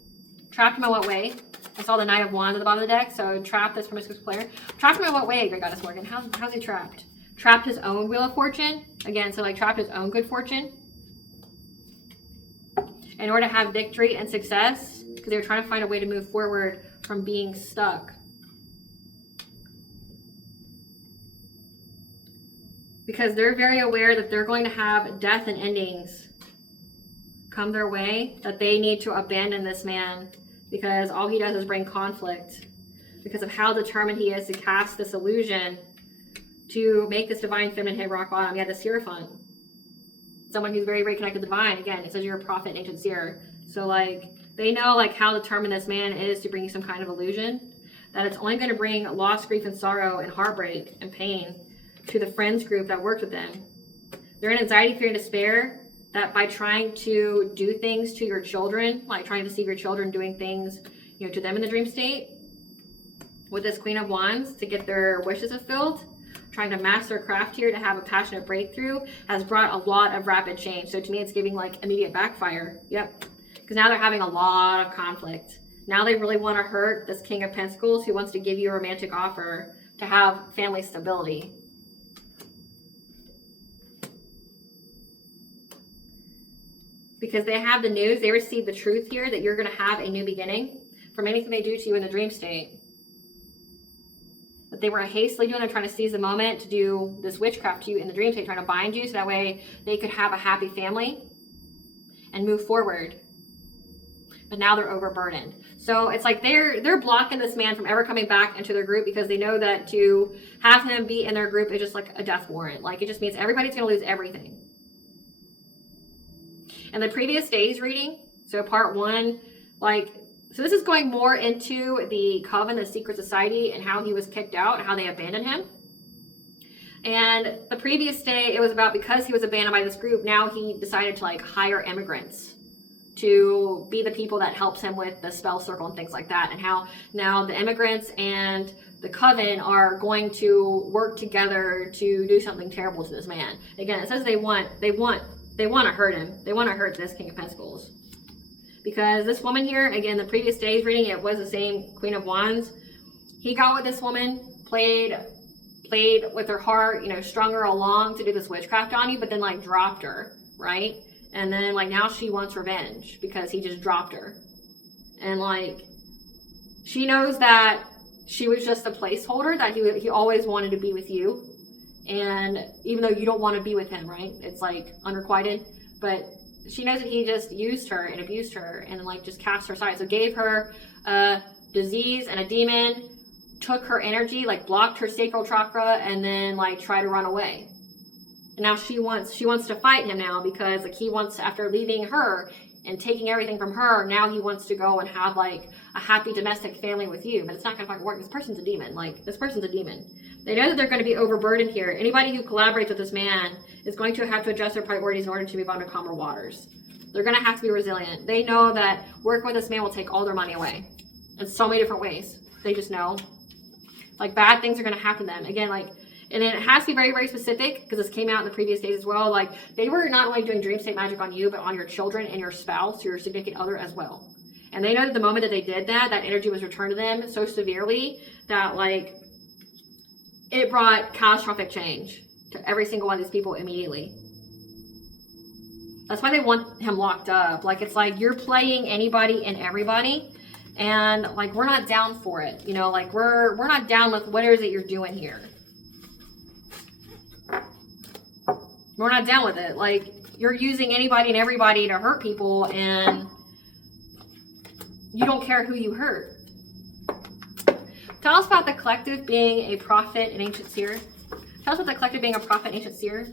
Trapped him in what way? I saw the Knight of Wands at the bottom of the deck, so trapped this promiscuous player. Trapped him in what way, Great Goddess Morgan? How's he trapped? Trapped his own wheel of fortune? Again, so like trapped his own good fortune? In order to have victory and success, because they were trying to find a way to move forward from being stuck. Because they're very aware that they're going to have death and endings come their way, that they need to abandon this man because all he does is bring conflict because of how determined he is to cast this illusion to make this divine feminine hit rock bottom. Yeah, the Hierophant. Someone who's very, very connected to divine. Again, it says you're a prophet, ancient seer. So like, they know like how determined this man is to bring you some kind of illusion, that it's only going to bring loss, grief, and sorrow, and heartbreak, and pain to the friends group that worked with them. They're in anxiety, fear, and despair that by trying to do things to your children, like trying to deceive your children, doing things, you know, to them in the dream state, with this Queen of Wands to get their wishes fulfilled, trying to master craft here to have a passionate breakthrough, has brought a lot of rapid change. So to me, it's giving like immediate backfire. Yep. Because now they're having a lot of conflict. Now they really want to hurt this King of Pentacles who wants to give you a romantic offer to have family stability. Because they have the news, they receive the truth here that you're going to have a new beginning from anything they do to you in the dream state. That they were hastily doing, they're trying to seize the moment to do this witchcraft to you in the dream state, trying to bind you so that way they could have a happy family and move forward. But now they're overburdened. So it's like they're blocking this man from ever coming back into their group because they know that to have him be in their group is just like a death warrant. Like it just means everybody's going to lose everything. And the previous day's reading, so part one, like, so this is going more into the coven, the secret society, and how he was kicked out and how they abandoned him. And the previous day, it was about because he was abandoned by this group, now he decided to like hire immigrants to be the people that helps him with the spell circle and things like that, and how now the immigrants and the coven are going to work together to do something terrible to this man. Again, it says they want to hurt him. They want to hurt this King of Pentacles. Because this woman here, again, the previous day's reading, it was the same Queen of Wands. He got with this woman, played with her heart, you know, strung her along to do this witchcraft on you, but then like dropped her, right? And then like now she wants revenge because he just dropped her. And like she knows that she was just a placeholder, that he always wanted to be with you. And even though you don't want to be with him, right? It's like unrequited, but she knows that he just used her and abused her and like just cast her aside. So gave her a disease and a demon, took her energy, like blocked her sacral chakra, and then like tried to run away. And now she wants to fight him now because like he wants, after leaving her and taking everything from her, now he wants to go and have like a happy domestic family with you. But it's not gonna fucking work. This person's a demon. Like this person's a demon. They know that they're going to be overburdened here. Anybody who collaborates with this man is going to have to adjust their priorities in order to move on to calmer waters. They're going to have to be resilient. They know that working with this man will take all their money away in so many different ways. They just know. Like bad things are going to happen to them. Again, like, and it has to be very, very specific because this came out in the previous days as well. Like they were not only doing dream state magic on you, but on your children and your spouse, your significant other as well. And they know that the moment that they did that, that energy was returned to them so severely that like, it brought catastrophic change to every single one of these people immediately. That's why they want him locked up. Like, it's like you're playing anybody and everybody, and like we're not down for it. You know, like we're not down with what it is that you're doing here. We're not down with it. Like you're using anybody and everybody to hurt people, and you don't care who you hurt. Tell us about the collective being a prophet and ancient seer. Tell us about the collective being a prophet and ancient seer.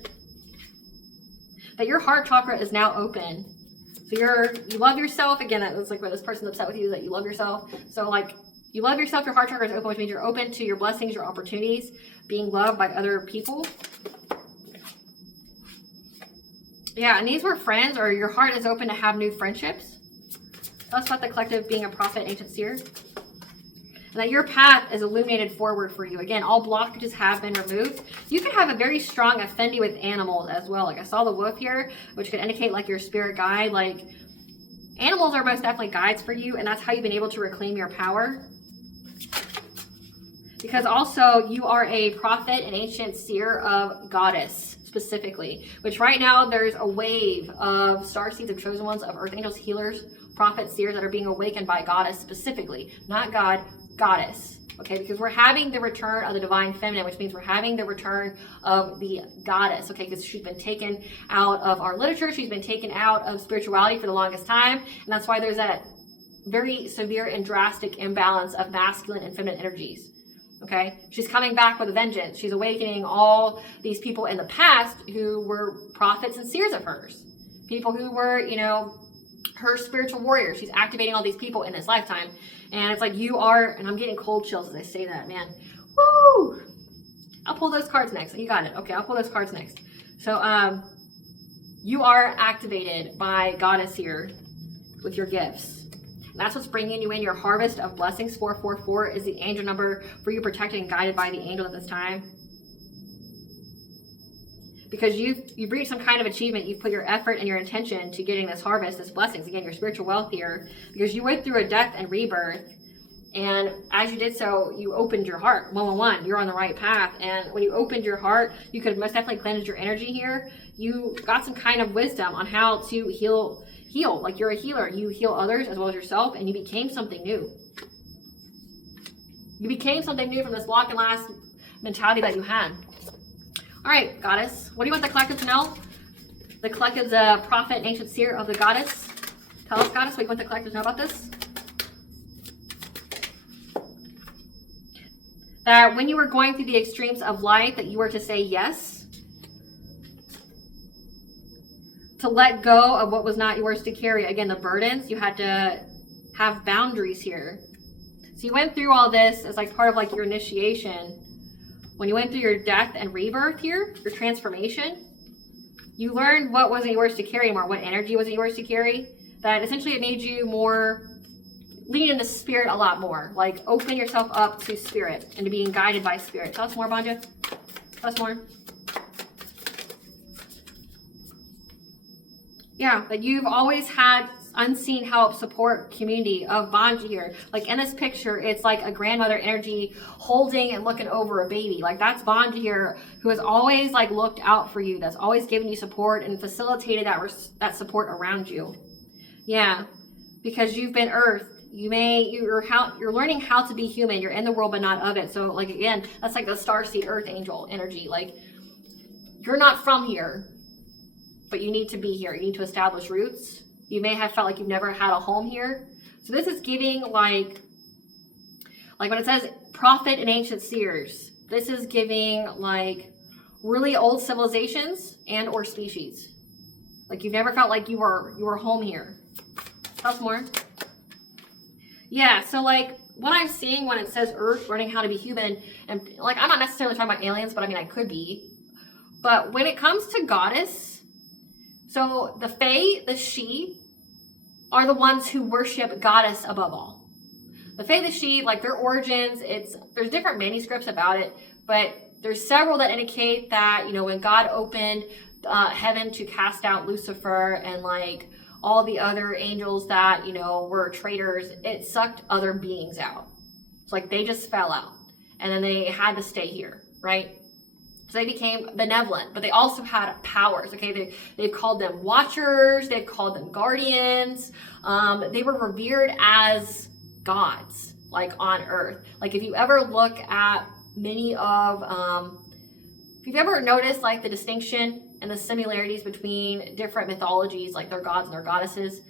That your heart chakra is now open. So you love yourself. Again, that's like where this person's upset with you, is that you love yourself. So like you love yourself, your heart chakra is open, which means you're open to your blessings, your opportunities, being loved by other people. Yeah, and these were friends, or your heart is open to have new friendships. Tell us about the collective being a prophet and ancient seer. And that your path is illuminated forward for you. Again, all blockages have been removed. You could have a very strong affinity with animals as well. Like I saw the wolf here, which could indicate like your spirit guide. Like animals are most definitely guides for you, and that's how you've been able to reclaim your power. Because also you are a prophet and ancient seer of goddess specifically, which right now there's a wave of starseeds, of chosen ones, of earth angels, healers, prophets, seers that are being awakened by goddess specifically, not God, goddess. Okay, because we're having the return of the divine feminine, which means we're having the return of the goddess. Okay, because she's been taken out of our literature, she's been taken out of spirituality for the longest time, and that's why there's that very severe and drastic imbalance of masculine and feminine energies. Okay, she's coming back with a vengeance. She's awakening all these people in the past who were prophets and seers of hers, people who were, you know, her spiritual warrior. She's activating all these people in this lifetime. And it's like you are, and I'm getting cold chills as I say that, man. Woo! I'll pull those cards next. You got it. Okay, I'll pull those cards next. So you are activated by goddess here with your gifts. And that's what's bringing you in your harvest of blessings. 444 is the angel number for you, protected and guided by the angel at this time. Because you've reached some kind of achievement. You've put your effort and your intention to getting this harvest, this blessings, again, your spiritual wealth here, because you went through a death and rebirth. And as you did so, you opened your heart. 111, you're on the right path. And when you opened your heart, you could most definitely cleanse your energy here. You got some kind of wisdom on how to heal. Like you're a healer. You heal others as well as yourself, and you became something new. You became something new from this lock and last mentality that you had. All right, goddess, what do you want the collective to know? The collective's a prophet and ancient seer of the goddess. Tell us, goddess, what you want the collective to know about this? That when you were going through the extremes of life, that you were to say yes. To let go of what was not yours to carry. Again, the burdens, you had to have boundaries here. So you went through all this as like part of like your initiation. When you went through your death and rebirth here, your transformation, you learned what wasn't yours to carry anymore, what energy wasn't yours to carry. that essentially it made you more lean into spirit a lot more. Like open yourself up to spirit and to being guided by spirit. Tell us more, Banja. Tell us more. Yeah, that you've always had unseen help, support, community of Banja here. Like in this picture, it's like a grandmother energy holding and looking over a baby. Like that's Banja here, who has always like looked out for you. That's always given you support and facilitated that support around you. Yeah, because you've been earthed. You're learning how to be human. You're in the world, but not of it. So like, again, that's like the starseed earth angel energy. Like you're not from here, but you need to be here. You need to establish roots. You may have felt like you've never had a home here. So this is giving like when it says prophet and ancient seers, this is giving like really old civilizations and or species. Like you've never felt like you were home here. Tell us more. Yeah, so like what I'm seeing when it says earth, learning how to be human, and like I'm not necessarily talking about aliens, but I mean I could be. But when it comes to goddess, so the Fae, the she, are the ones who worship goddess above all. The Fae, the she, like their origins, there's different manuscripts about it, but there's several that indicate that, you know, when God opened heaven to cast out Lucifer and like all the other angels that, you know, were traitors, it sucked other beings out. It's like they just fell out and then they had to stay here, right? So they became benevolent, but they also had powers, okay? They've called them watchers, they've called them guardians. They were revered as gods, like on earth. Like if you ever look at many of, if you've ever noticed like the distinction and the similarities between different mythologies, like their gods and their goddesses,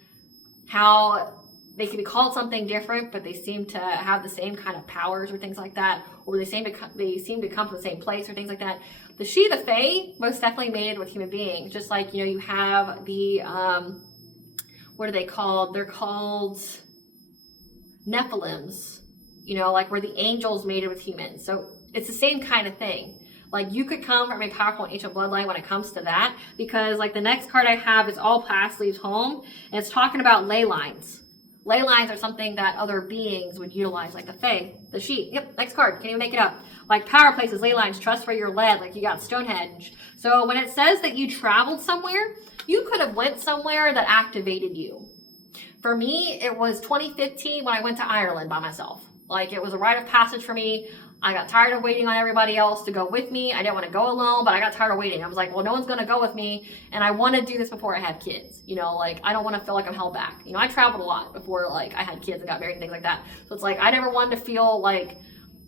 how they can be called something different, but they seem to have the same kind of powers or things like that, or they seem to come from the same place or things like that. The she, the Fae, most definitely mated with human beings. Just like, you know, you have the, what are they called? They're called Nephilims, you know, like where the angels mated with humans. So it's the same kind of thing. Like you could come from a powerful ancient bloodline when it comes to that, because like the next card I have is All Past Leaves Home, and it's talking about ley lines. Ley lines are something that other beings would utilize, like the Fae, the she. Yep, next card, can't even make it up. Like power places, ley lines, trust where you're led, like you got Stonehenge. So when it says that you traveled somewhere, you could have went somewhere that activated you. For me, it was 2015 when I went to Ireland by myself. Like it was a rite of passage for me. I got tired of waiting on everybody else to go with me. I didn't want to go alone, but I got tired of waiting. I was like, well, no one's going to go with me. And I want to do this before I had kids. You know, like I don't want to feel like I'm held back. You know, I traveled a lot before like I had kids and got married and things like that. So it's like, I never wanted to feel like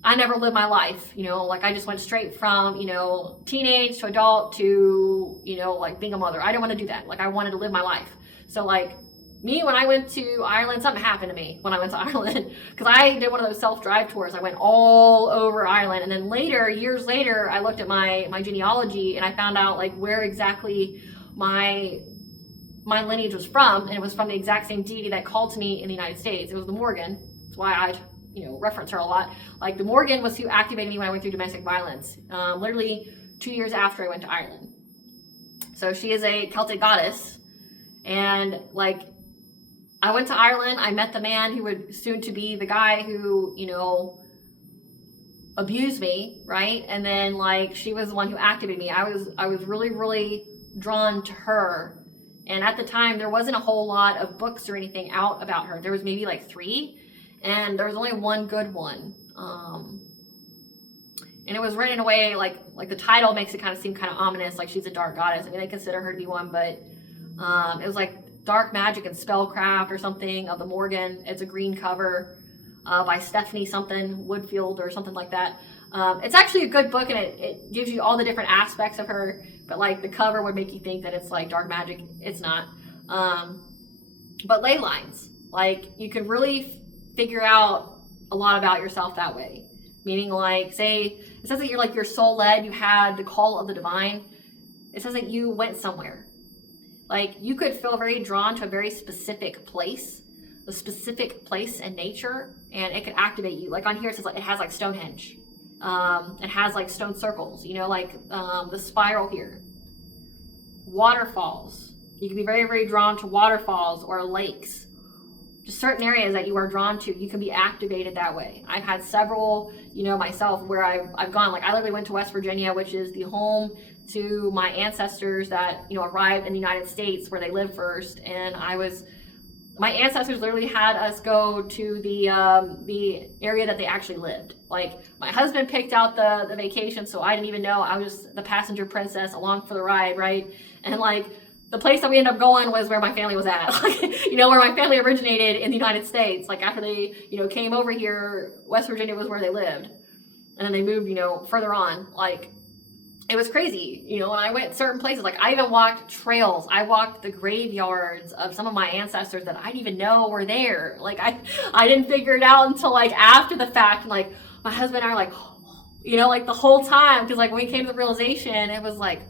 I never lived my life. You know, like I just went straight from, you know, teenage to adult to, you know, like being a mother. I didn't want to do that. Like I wanted to live my life. So like, me, when I went to Ireland, something happened to me when I went to Ireland, because I did one of those self-drive tours. I went all over Ireland, and then later, years later, I looked at my genealogy and I found out like where exactly my lineage was from, and it was from the exact same deity that called to me in the United States. It was the Morgan. That's why I, you know, reference her a lot. Like the Morgan was who activated me when I went through domestic violence, literally 2 years after I went to Ireland. So she is a Celtic goddess, and like, I went to Ireland, I met the man who would soon to be the guy who, you know, abused me, right? And then like, she was the one who activated me. I was really, really drawn to her. And at the time, there wasn't a whole lot of books or anything out about her. There was maybe like 3, and there was only one good one. And it was written in a way, like the title makes it kind of seem kind of ominous, like she's a dark goddess. I mean, they consider her to be one, but it was like Dark Magic and Spellcraft or something of the Morgan. It's a green cover by Stephanie something, Woodfield or something like that. It's actually a good book, and it gives you all the different aspects of her, but like the cover would make you think that it's like dark magic. It's not. But ley lines, like you can really figure out a lot about yourself that way. Meaning like, say, it says that you're soul led, you had the call of the divine. It says that you went somewhere. Like you could feel very drawn to a very specific place, a specific place in nature, and it could activate you. Like on here, it says like, it has like Stonehenge. It has like stone circles, you know, like the spiral here. Waterfalls, You can be very, very drawn to waterfalls or lakes. Just certain areas that you are drawn to, you can be activated that way. I've had several, you know, myself where I've gone, like I literally went to West Virginia, which is the home to my ancestors that, you know, arrived in the United States where they lived first. And my ancestors literally had us go to the area that they actually lived. Like my husband picked out the vacation, so I didn't even know. I was the passenger princess along for the ride, right? And like, the place that we ended up going was where my family was at, like, you know, where my family originated in the United States. Like after they, you know, came over here, West Virginia was where they lived. And then they moved, you know, further on. Like it was crazy, you know, when I went certain places, like I even walked trails. I walked the graveyards of some of my ancestors that I didn't even know were there. Like I didn't figure it out until like after the fact. And like my husband and I are like, you know, like the whole time. Cause like when we came to the realization, it was like,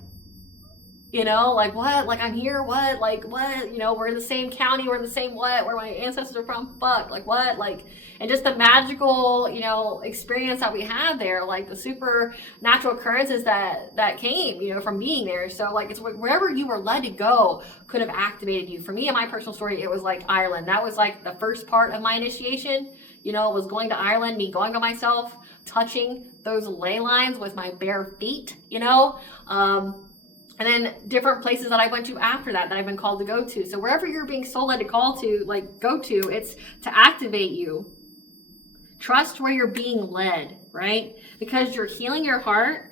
you know, like what, like I'm here, what, like what, you know, we're in the same county, we're in the same what, where my ancestors are from, fuck, like what, like, and just the magical, you know, experience that we had there, like the supernatural occurrences that came, you know, from being there. So like it's wherever you were led to go could have activated you. For me, in my personal story, it was like Ireland. That was like the first part of my initiation, you know, was going to Ireland, me going by myself, touching those ley lines with my bare feet, you know, and then different places that I went to after that I've been called to go to. So wherever you're being soul led to call to, like go to, it's to activate you. Trust where you're being led, right? Because you're healing your heart.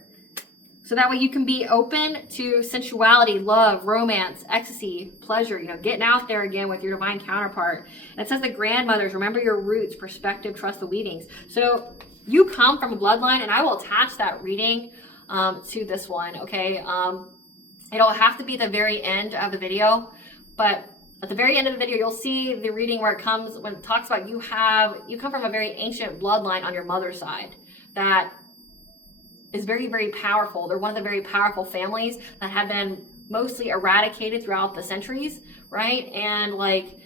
So that way you can be open to sensuality, love, romance, ecstasy, pleasure, you know, getting out there again with your divine counterpart. And it says the grandmothers, remember your roots, perspective, trust the weavings. So you come from a bloodline, and I will attach that reading to this one, okay? It'll have to be the very end of the video, but at the very end of the video, you'll see the reading where it comes, when it talks about you come from a very ancient bloodline on your mother's side that is very, very powerful. They're one of the very powerful families that have been mostly eradicated throughout the centuries, right? And like,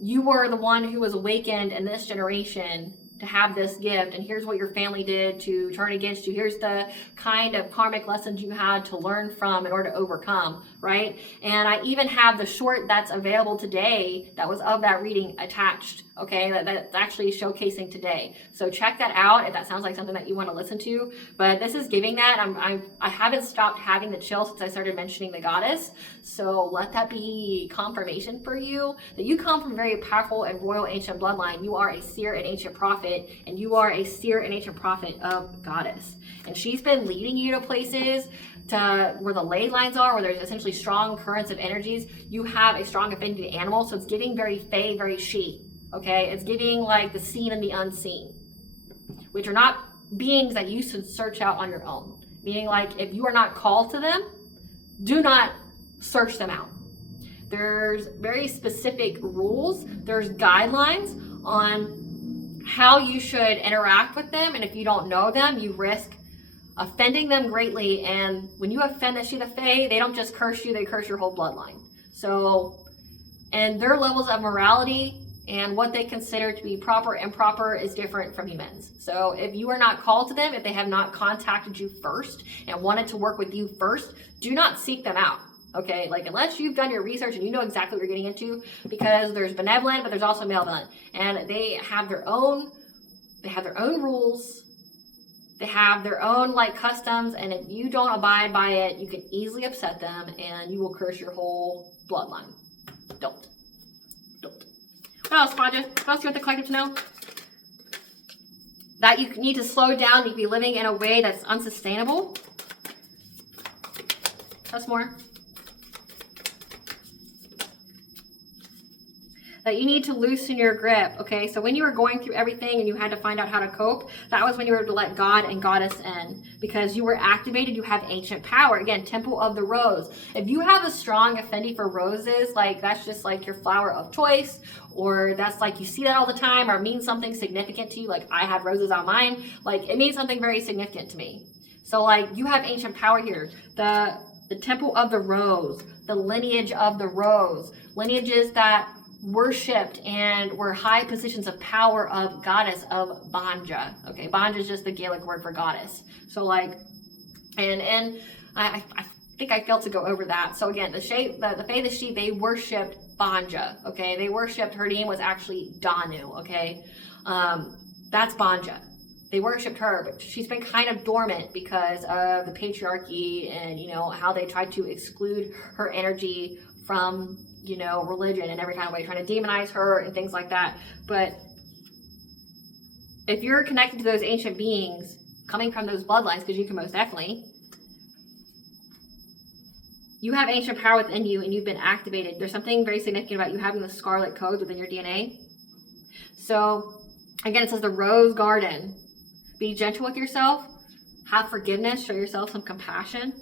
you were the one who was awakened in this generation to have this gift, and here's what your family did to turn against you. Here's the kind of karmic lessons you had to learn from in order to overcome, right? And I even have the short that's available today that was of that reading attached, okay? That's actually showcasing today. So check that out if that sounds like something that you want to listen to. But this is giving that. I haven't stopped having the chill since I started mentioning the goddess. So let that be confirmation for you that you come from a very powerful and royal ancient bloodline. You are a seer and ancient prophet, and you are a seer and ancient prophet of goddess. And she's been leading you to places to where the ley lines are, where there's essentially strong currents of energies. You have a strong affinity to animals, so it's giving very fae, very she. Okay, it's giving like the seen and the unseen, which are not beings that you should search out on your own. Meaning, like, if you are not called to them, do not search them out. There's very specific rules, there's guidelines on how you should interact with them, and if you don't know them, you risk offending them greatly. And when you offend the She, the Fae, they don't just curse you, they curse your whole bloodline. So, and their levels of morality and what they consider to be proper and improper is different from humans. So if you are not called to them, if they have not contacted you first and wanted to work with you first, do not seek them out. Okay, like unless you've done your research and you know exactly what you're getting into, because there's benevolent, but there's also malevolent, and they have their own rules, they have their own like customs, and if you don't abide by it, you can easily upset them and you will curse your whole bloodline. Don't. What else, Project? What else do you want the collective to know? That you need to slow down, you can be living in a way that's unsustainable. That's more. That you need to loosen your grip, okay? So when you were going through everything and you had to find out how to cope, that was when you were to let God and Goddess in, because you were activated, you have ancient power. Again, Temple of the Rose. If you have a strong affinity for roses, like that's just like your flower of choice, or that's like you see that all the time, or it means something significant to you, like I have roses on mine, like it means something very significant to me. So like you have ancient power here. The Temple of the Rose, the lineage of the rose, lineages that worshipped and were high positions of power of goddess of Banja. Okay, Banja is just the Gaelic word for goddess. So like, and I think I failed to go over that. So again, the Fae, the She, they worshipped Banja, okay? They worshipped, her name was actually Danu, okay? That's Banja. They worshipped her, but she's been kind of dormant because of the patriarchy and, you know, how they tried to exclude her energy from, you know, religion in every kind of way, trying to demonize her and things like that. But if you're connected to those ancient beings coming from those bloodlines, because you can most definitely, you have ancient power within you and you've been activated. There's something very significant about you having the scarlet codes within your DNA. So again, it says the rose garden. Be gentle with yourself. Have forgiveness. Show yourself some compassion.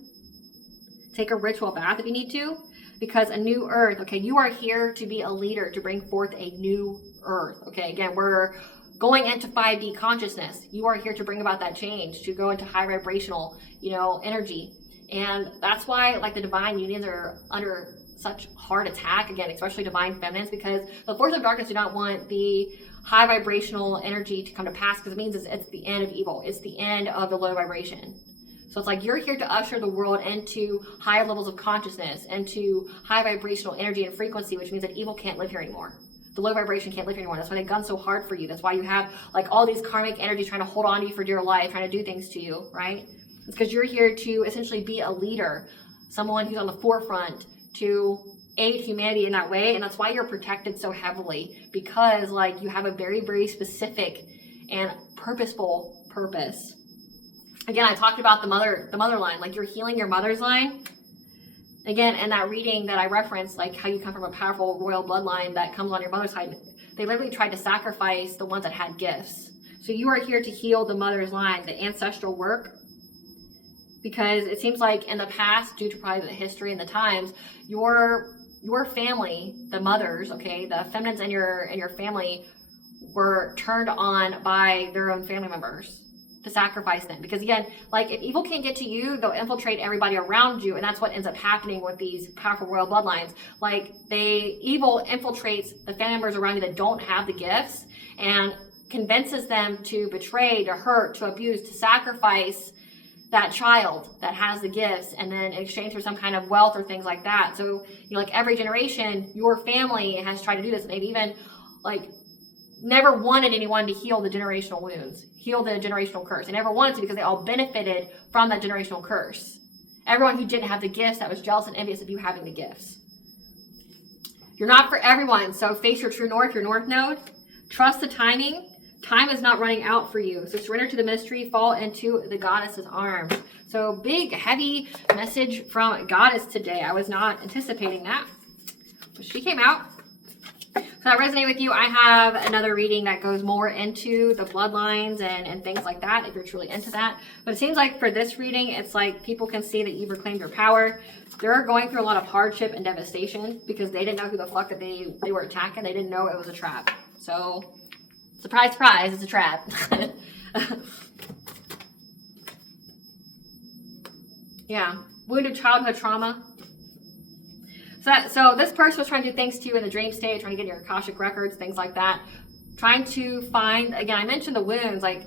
Take a ritual bath if you need to. Because a new earth, okay, you are here to be a leader, to bring forth a new earth. Okay, again, we're going into 5D consciousness. You are here to bring about that change, to go into high vibrational, you know, energy. And that's why, like, the divine unions are under such hard attack, again, especially divine feminines, because the forces of darkness do not want the high vibrational energy to come to pass, because it means it's the end of evil. It's the end of the low vibration. So it's like you're here to usher the world into higher levels of consciousness, into high vibrational energy and frequency, which means that evil can't live here anymore. The low vibration can't live here anymore. That's why they gun so hard for you. That's why you have, like, all these karmic energies trying to hold on to you for dear life, trying to do things to you, right? It's because you're here to essentially be a leader, someone who's on the forefront to aid humanity in that way. And that's why you're protected so heavily, because, like, you have a very, very specific and purposeful purpose. Again, I talked about the mother line, like you're healing your mother's line. Again, in that reading that I referenced, like how you come from a powerful royal bloodline that comes on your mother's side, they literally tried to sacrifice the ones that had gifts. So you are here to heal the mother's line, the ancestral work. Because it seems like in the past, due to probably the history and the times, your family, the mothers, okay, the feminines in your family were turned on by their own family members to sacrifice them. Because again, like, if evil can't get to you, they'll infiltrate everybody around you, and that's what ends up happening with these powerful royal bloodlines. Like, evil infiltrates the family members around you that don't have the gifts and convinces them to betray, to hurt, to abuse, to sacrifice that child that has the gifts, and then in exchange for some kind of wealth or things like that. So, you know, like, every generation, your family has tried to do this, and they've even, like, never wanted anyone to heal the generational wounds, heal the generational curse. They never wanted to, because they all benefited from that generational curse. Everyone who didn't have the gifts, that was jealous and envious of you having the gifts. You're not for everyone, so face your true north, your north node. Trust the timing. Time is not running out for you. So surrender to the mystery, fall into the goddess's arms. So big, heavy message from goddess today. I was not anticipating that, but she came out. So that resonate with you. I have another reading that goes more into the bloodlines and things like that, if you're truly into that. But it seems like for this reading, it's like people can see that you've reclaimed your power. They're going through a lot of hardship and devastation because they didn't know who the fuck that they were attacking. They didn't know it was a trap. So, surprise, surprise, it's a trap. Yeah, wounded childhood trauma. So this person was trying to do things to you in the dream state, trying to get your Akashic records, things like that. Trying to find, again, I mentioned the wounds, like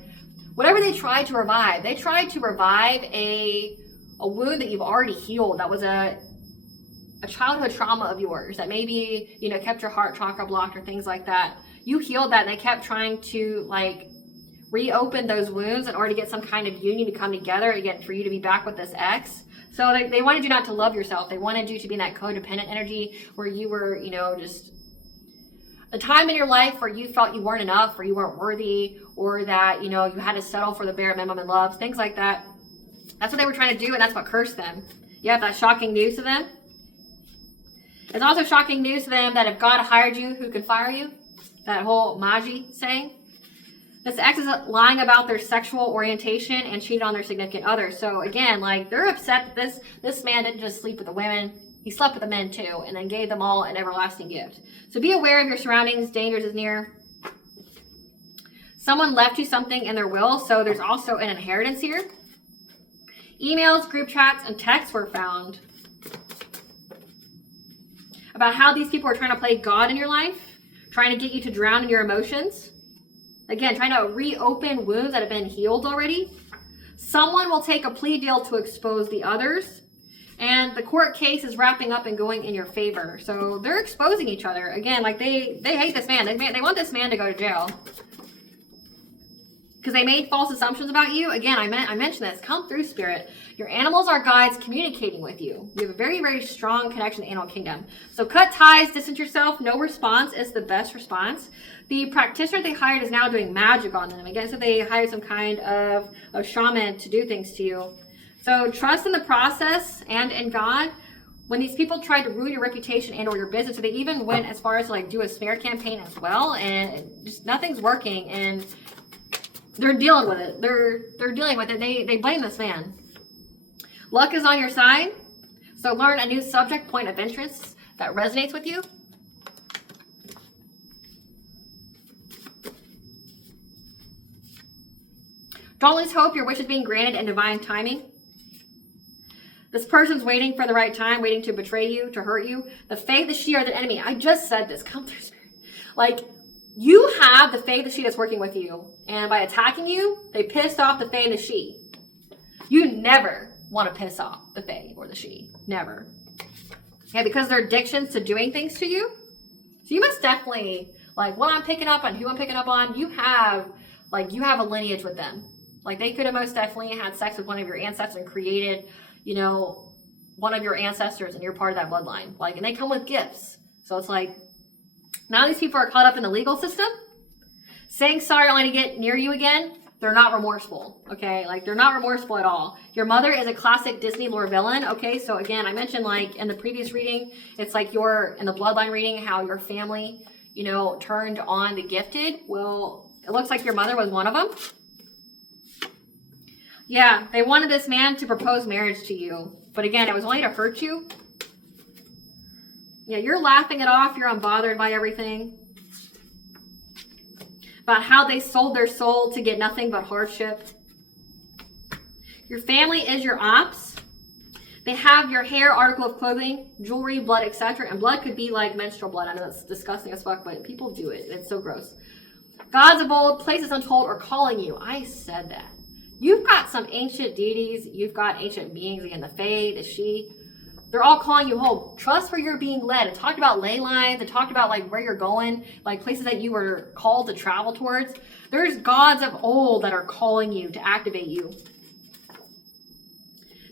whatever they tried to revive. They tried to revive a wound that you've already healed. That was a childhood trauma of yours that maybe, you know, kept your heart chakra blocked or things like that. You healed that, and they kept trying to, like, reopen those wounds in order to get some kind of union to come together, again, for you to be back with this ex. So they wanted you not to love yourself. They wanted you to be in that codependent energy where you were, you know, just a time in your life where you felt you weren't enough, or you weren't worthy, or that, you know, you had to settle for the bare minimum in love, things like that. That's what they were trying to do, and that's what cursed them. You have that shocking news to them. It's also shocking news to them that if God hired you, who could fire you? That whole Magi saying. This ex is lying about their sexual orientation and cheated on their significant other. So again, like, they're upset that this man didn't just sleep with the women. He slept with the men too, and then gave them all an everlasting gift. So be aware of your surroundings. Dangers is near. Someone left you something in their will, so there's also an inheritance here. Emails, group chats, and texts were found about how these people are trying to play God in your life, trying to get you to drown in your emotions. Again, trying to reopen wounds that have been healed already. Someone will take a plea deal to expose the others. And the court case is wrapping up and going in your favor. So they're exposing each other. Again, like they hate this man. They want this man to go to jail. Because they made false assumptions about you. Again, I mentioned this. Come through, Spirit. Your animals are guides communicating with you. You have a very, very strong connection to the animal kingdom. So cut ties, distance yourself. No response is the best response. The practitioner they hired is now doing magic on them. Again, so they hired some kind of shaman to do things to you. So trust in the process and in God. When these people tried to ruin your reputation and or your business, so they even went as far as to like do a smear campaign as well, and just nothing's working, and they're dealing with it. They're dealing with it. They blame this man. Luck is on your side. So learn a new subject, point of interest that resonates with you. Don't lose hope. Your wish is being granted in divine timing. This person's waiting for the right time, waiting to betray you, to hurt you. The fae, the she are the enemy. I just said this. Come through, Spirit. Like, you have the fae, the she that's working with you. And by attacking you, they pissed off the fae and the she. You never want to piss off the fae or the she. Never. Yeah, because they're addictions to doing things to you. So you must definitely, like, what I'm picking up on, who I'm picking up on, you have a lineage with them. Like, they could have most definitely had sex with one of your ancestors and created, you know, one of your ancestors, and you're part of that bloodline. Like, and they come with gifts. So it's like, now these people are caught up in the legal system, saying sorry only to get near you again. They're not remorseful, okay? Like, they're not remorseful at all. Your mother is a classic Disney lore villain, okay? So again, I mentioned, like, in the previous reading, it's like in the bloodline reading, how your family, you know, turned on the gifted. Well, it looks like your mother was one of them. Yeah, they wanted this man to propose marriage to you. But again, it was only to hurt you. Yeah, you're laughing it off. You're unbothered by everything. About how they sold their soul to get nothing but hardship. Your family is your ops. They have your hair, article of clothing, jewelry, blood, etc. And blood could be like menstrual blood. I know that's disgusting as fuck, but people do it. It's so gross. Gods of old, places untold are calling you. I said that. You've got some ancient deities. You've got ancient beings. Again, the fae, the she. They're all calling you home. Trust where you're being led. It talked about ley lines. It talked about like where you're going, like places that you were called to travel towards. There's gods of old that are calling you to activate you.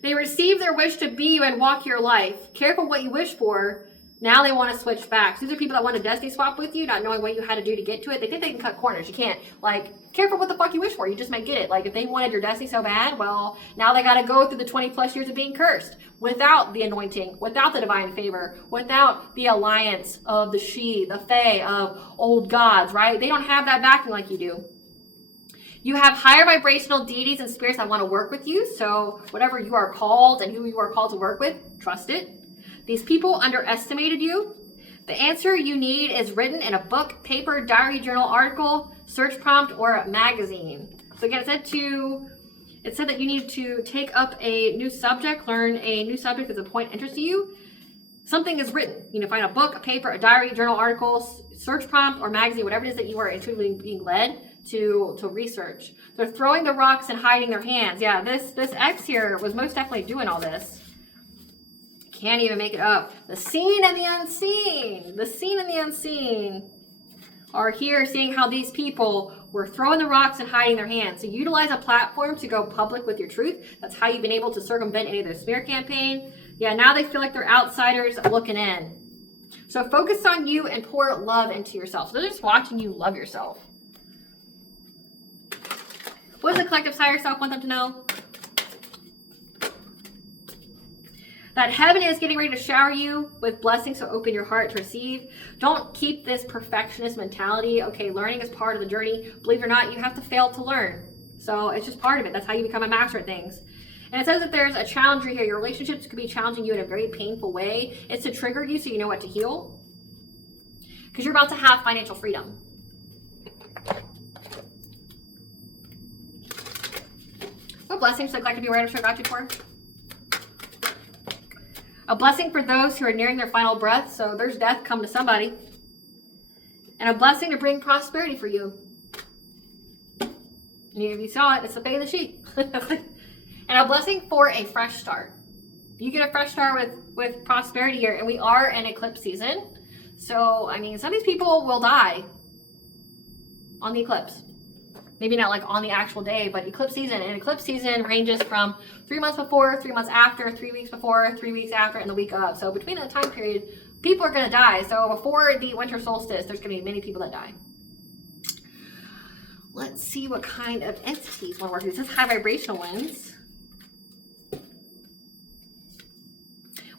They receive their wish to be you and walk your life. Careful what you wish for. Now they want to switch back. So these are people that want to destiny swap with you, not knowing what you had to do to get to it. They think they can cut corners. You can't. Like, careful what the fuck you wish for. You just might get it. Like, if they wanted your destiny so bad, well, now they got to go through the 20 plus years of being cursed without the anointing, without the divine favor, without the alliance of the she, the fae, of old gods, right? They don't have that backing like you do. You have higher vibrational deities and spirits that want to work with you. So whatever you are called and who you are called to work with, trust it. These people underestimated you. The answer you need is written in a book, paper, diary, journal, article, search prompt, or magazine. So again, it said that you need to take up a new subject, learn a new subject that's a point of interest to you. Something is written. You know, find a book, a paper, a diary, journal, article, search prompt, or magazine, whatever it is that you are intuitively being led to research. They're throwing the rocks and hiding their hands. Yeah, this X here was most definitely doing all this. Can't even make it up. The seen and the unseen. The seen and the unseen are here seeing how these people were throwing the rocks and hiding their hands. So utilize a platform to go public with your truth. That's how you've been able to circumvent any of their smear campaign. Yeah, now they feel like they're outsiders looking in. So focus on you and pour love into yourself. So they're just watching you love yourself. What does the collective higher self want them to know? That heaven is getting ready to shower you with blessings, so open your heart to receive. Don't keep this perfectionist mentality. Okay, learning is part of the journey. Believe it or not, you have to fail to learn. So it's just part of it. That's how you become a master at things. And it says that there's a challenger here. Your relationships could be challenging you in a very painful way. It's to trigger you so you know what to heal. Because you're about to have financial freedom. What blessings would like to be aware of show gratitude for? A blessing for those who are nearing their final breath. So there's death come to somebody. And a blessing to bring prosperity for you. And if you saw it, it's the fae of the sheep. And a blessing for a fresh start. You get a fresh start with prosperity here, and we are in eclipse season. So, I mean, some of these people will die on the eclipse. Maybe not like on the actual day, but eclipse season. And eclipse season ranges from 3 months before, 3 months after, 3 weeks before, 3 weeks after, and the week of. So between that time period, people are going to die. So before the winter solstice, there's going to be many people that die. Let's see what kind of entities want to work with. This is high vibrational ones.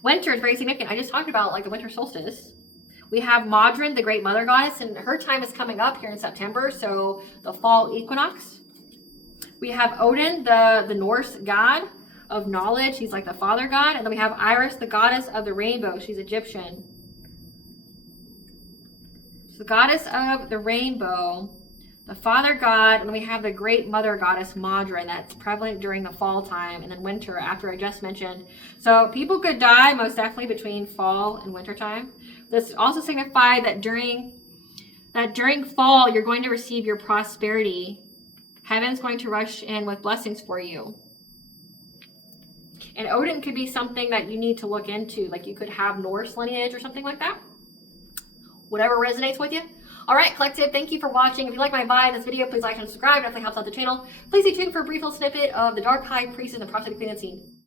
Winter is very significant. I just talked about like the winter solstice. We have Modron, the great mother goddess, and her time is coming up here in September, so the fall equinox. We have Odin, the Norse god of knowledge. He's like the father god. And then we have Iris, the goddess of the rainbow. She's Egyptian. So the goddess of the rainbow, the father god, and then we have the great mother goddess Modron that's prevalent during the fall time and then winter after I just mentioned. So people could die most definitely between fall and winter time. This also signifies that during fall you're going to receive your prosperity. Heaven's going to rush in with blessings for you. And Odin could be something that you need to look into, like you could have Norse lineage or something like that. Whatever resonates with you. All right, collective, thank you for watching. If you like my vibe, this video, please like and subscribe. It definitely helps out the channel. Please stay tuned for a brief little snippet of the Dark High Priestess and the Prophetic Queen Unseen.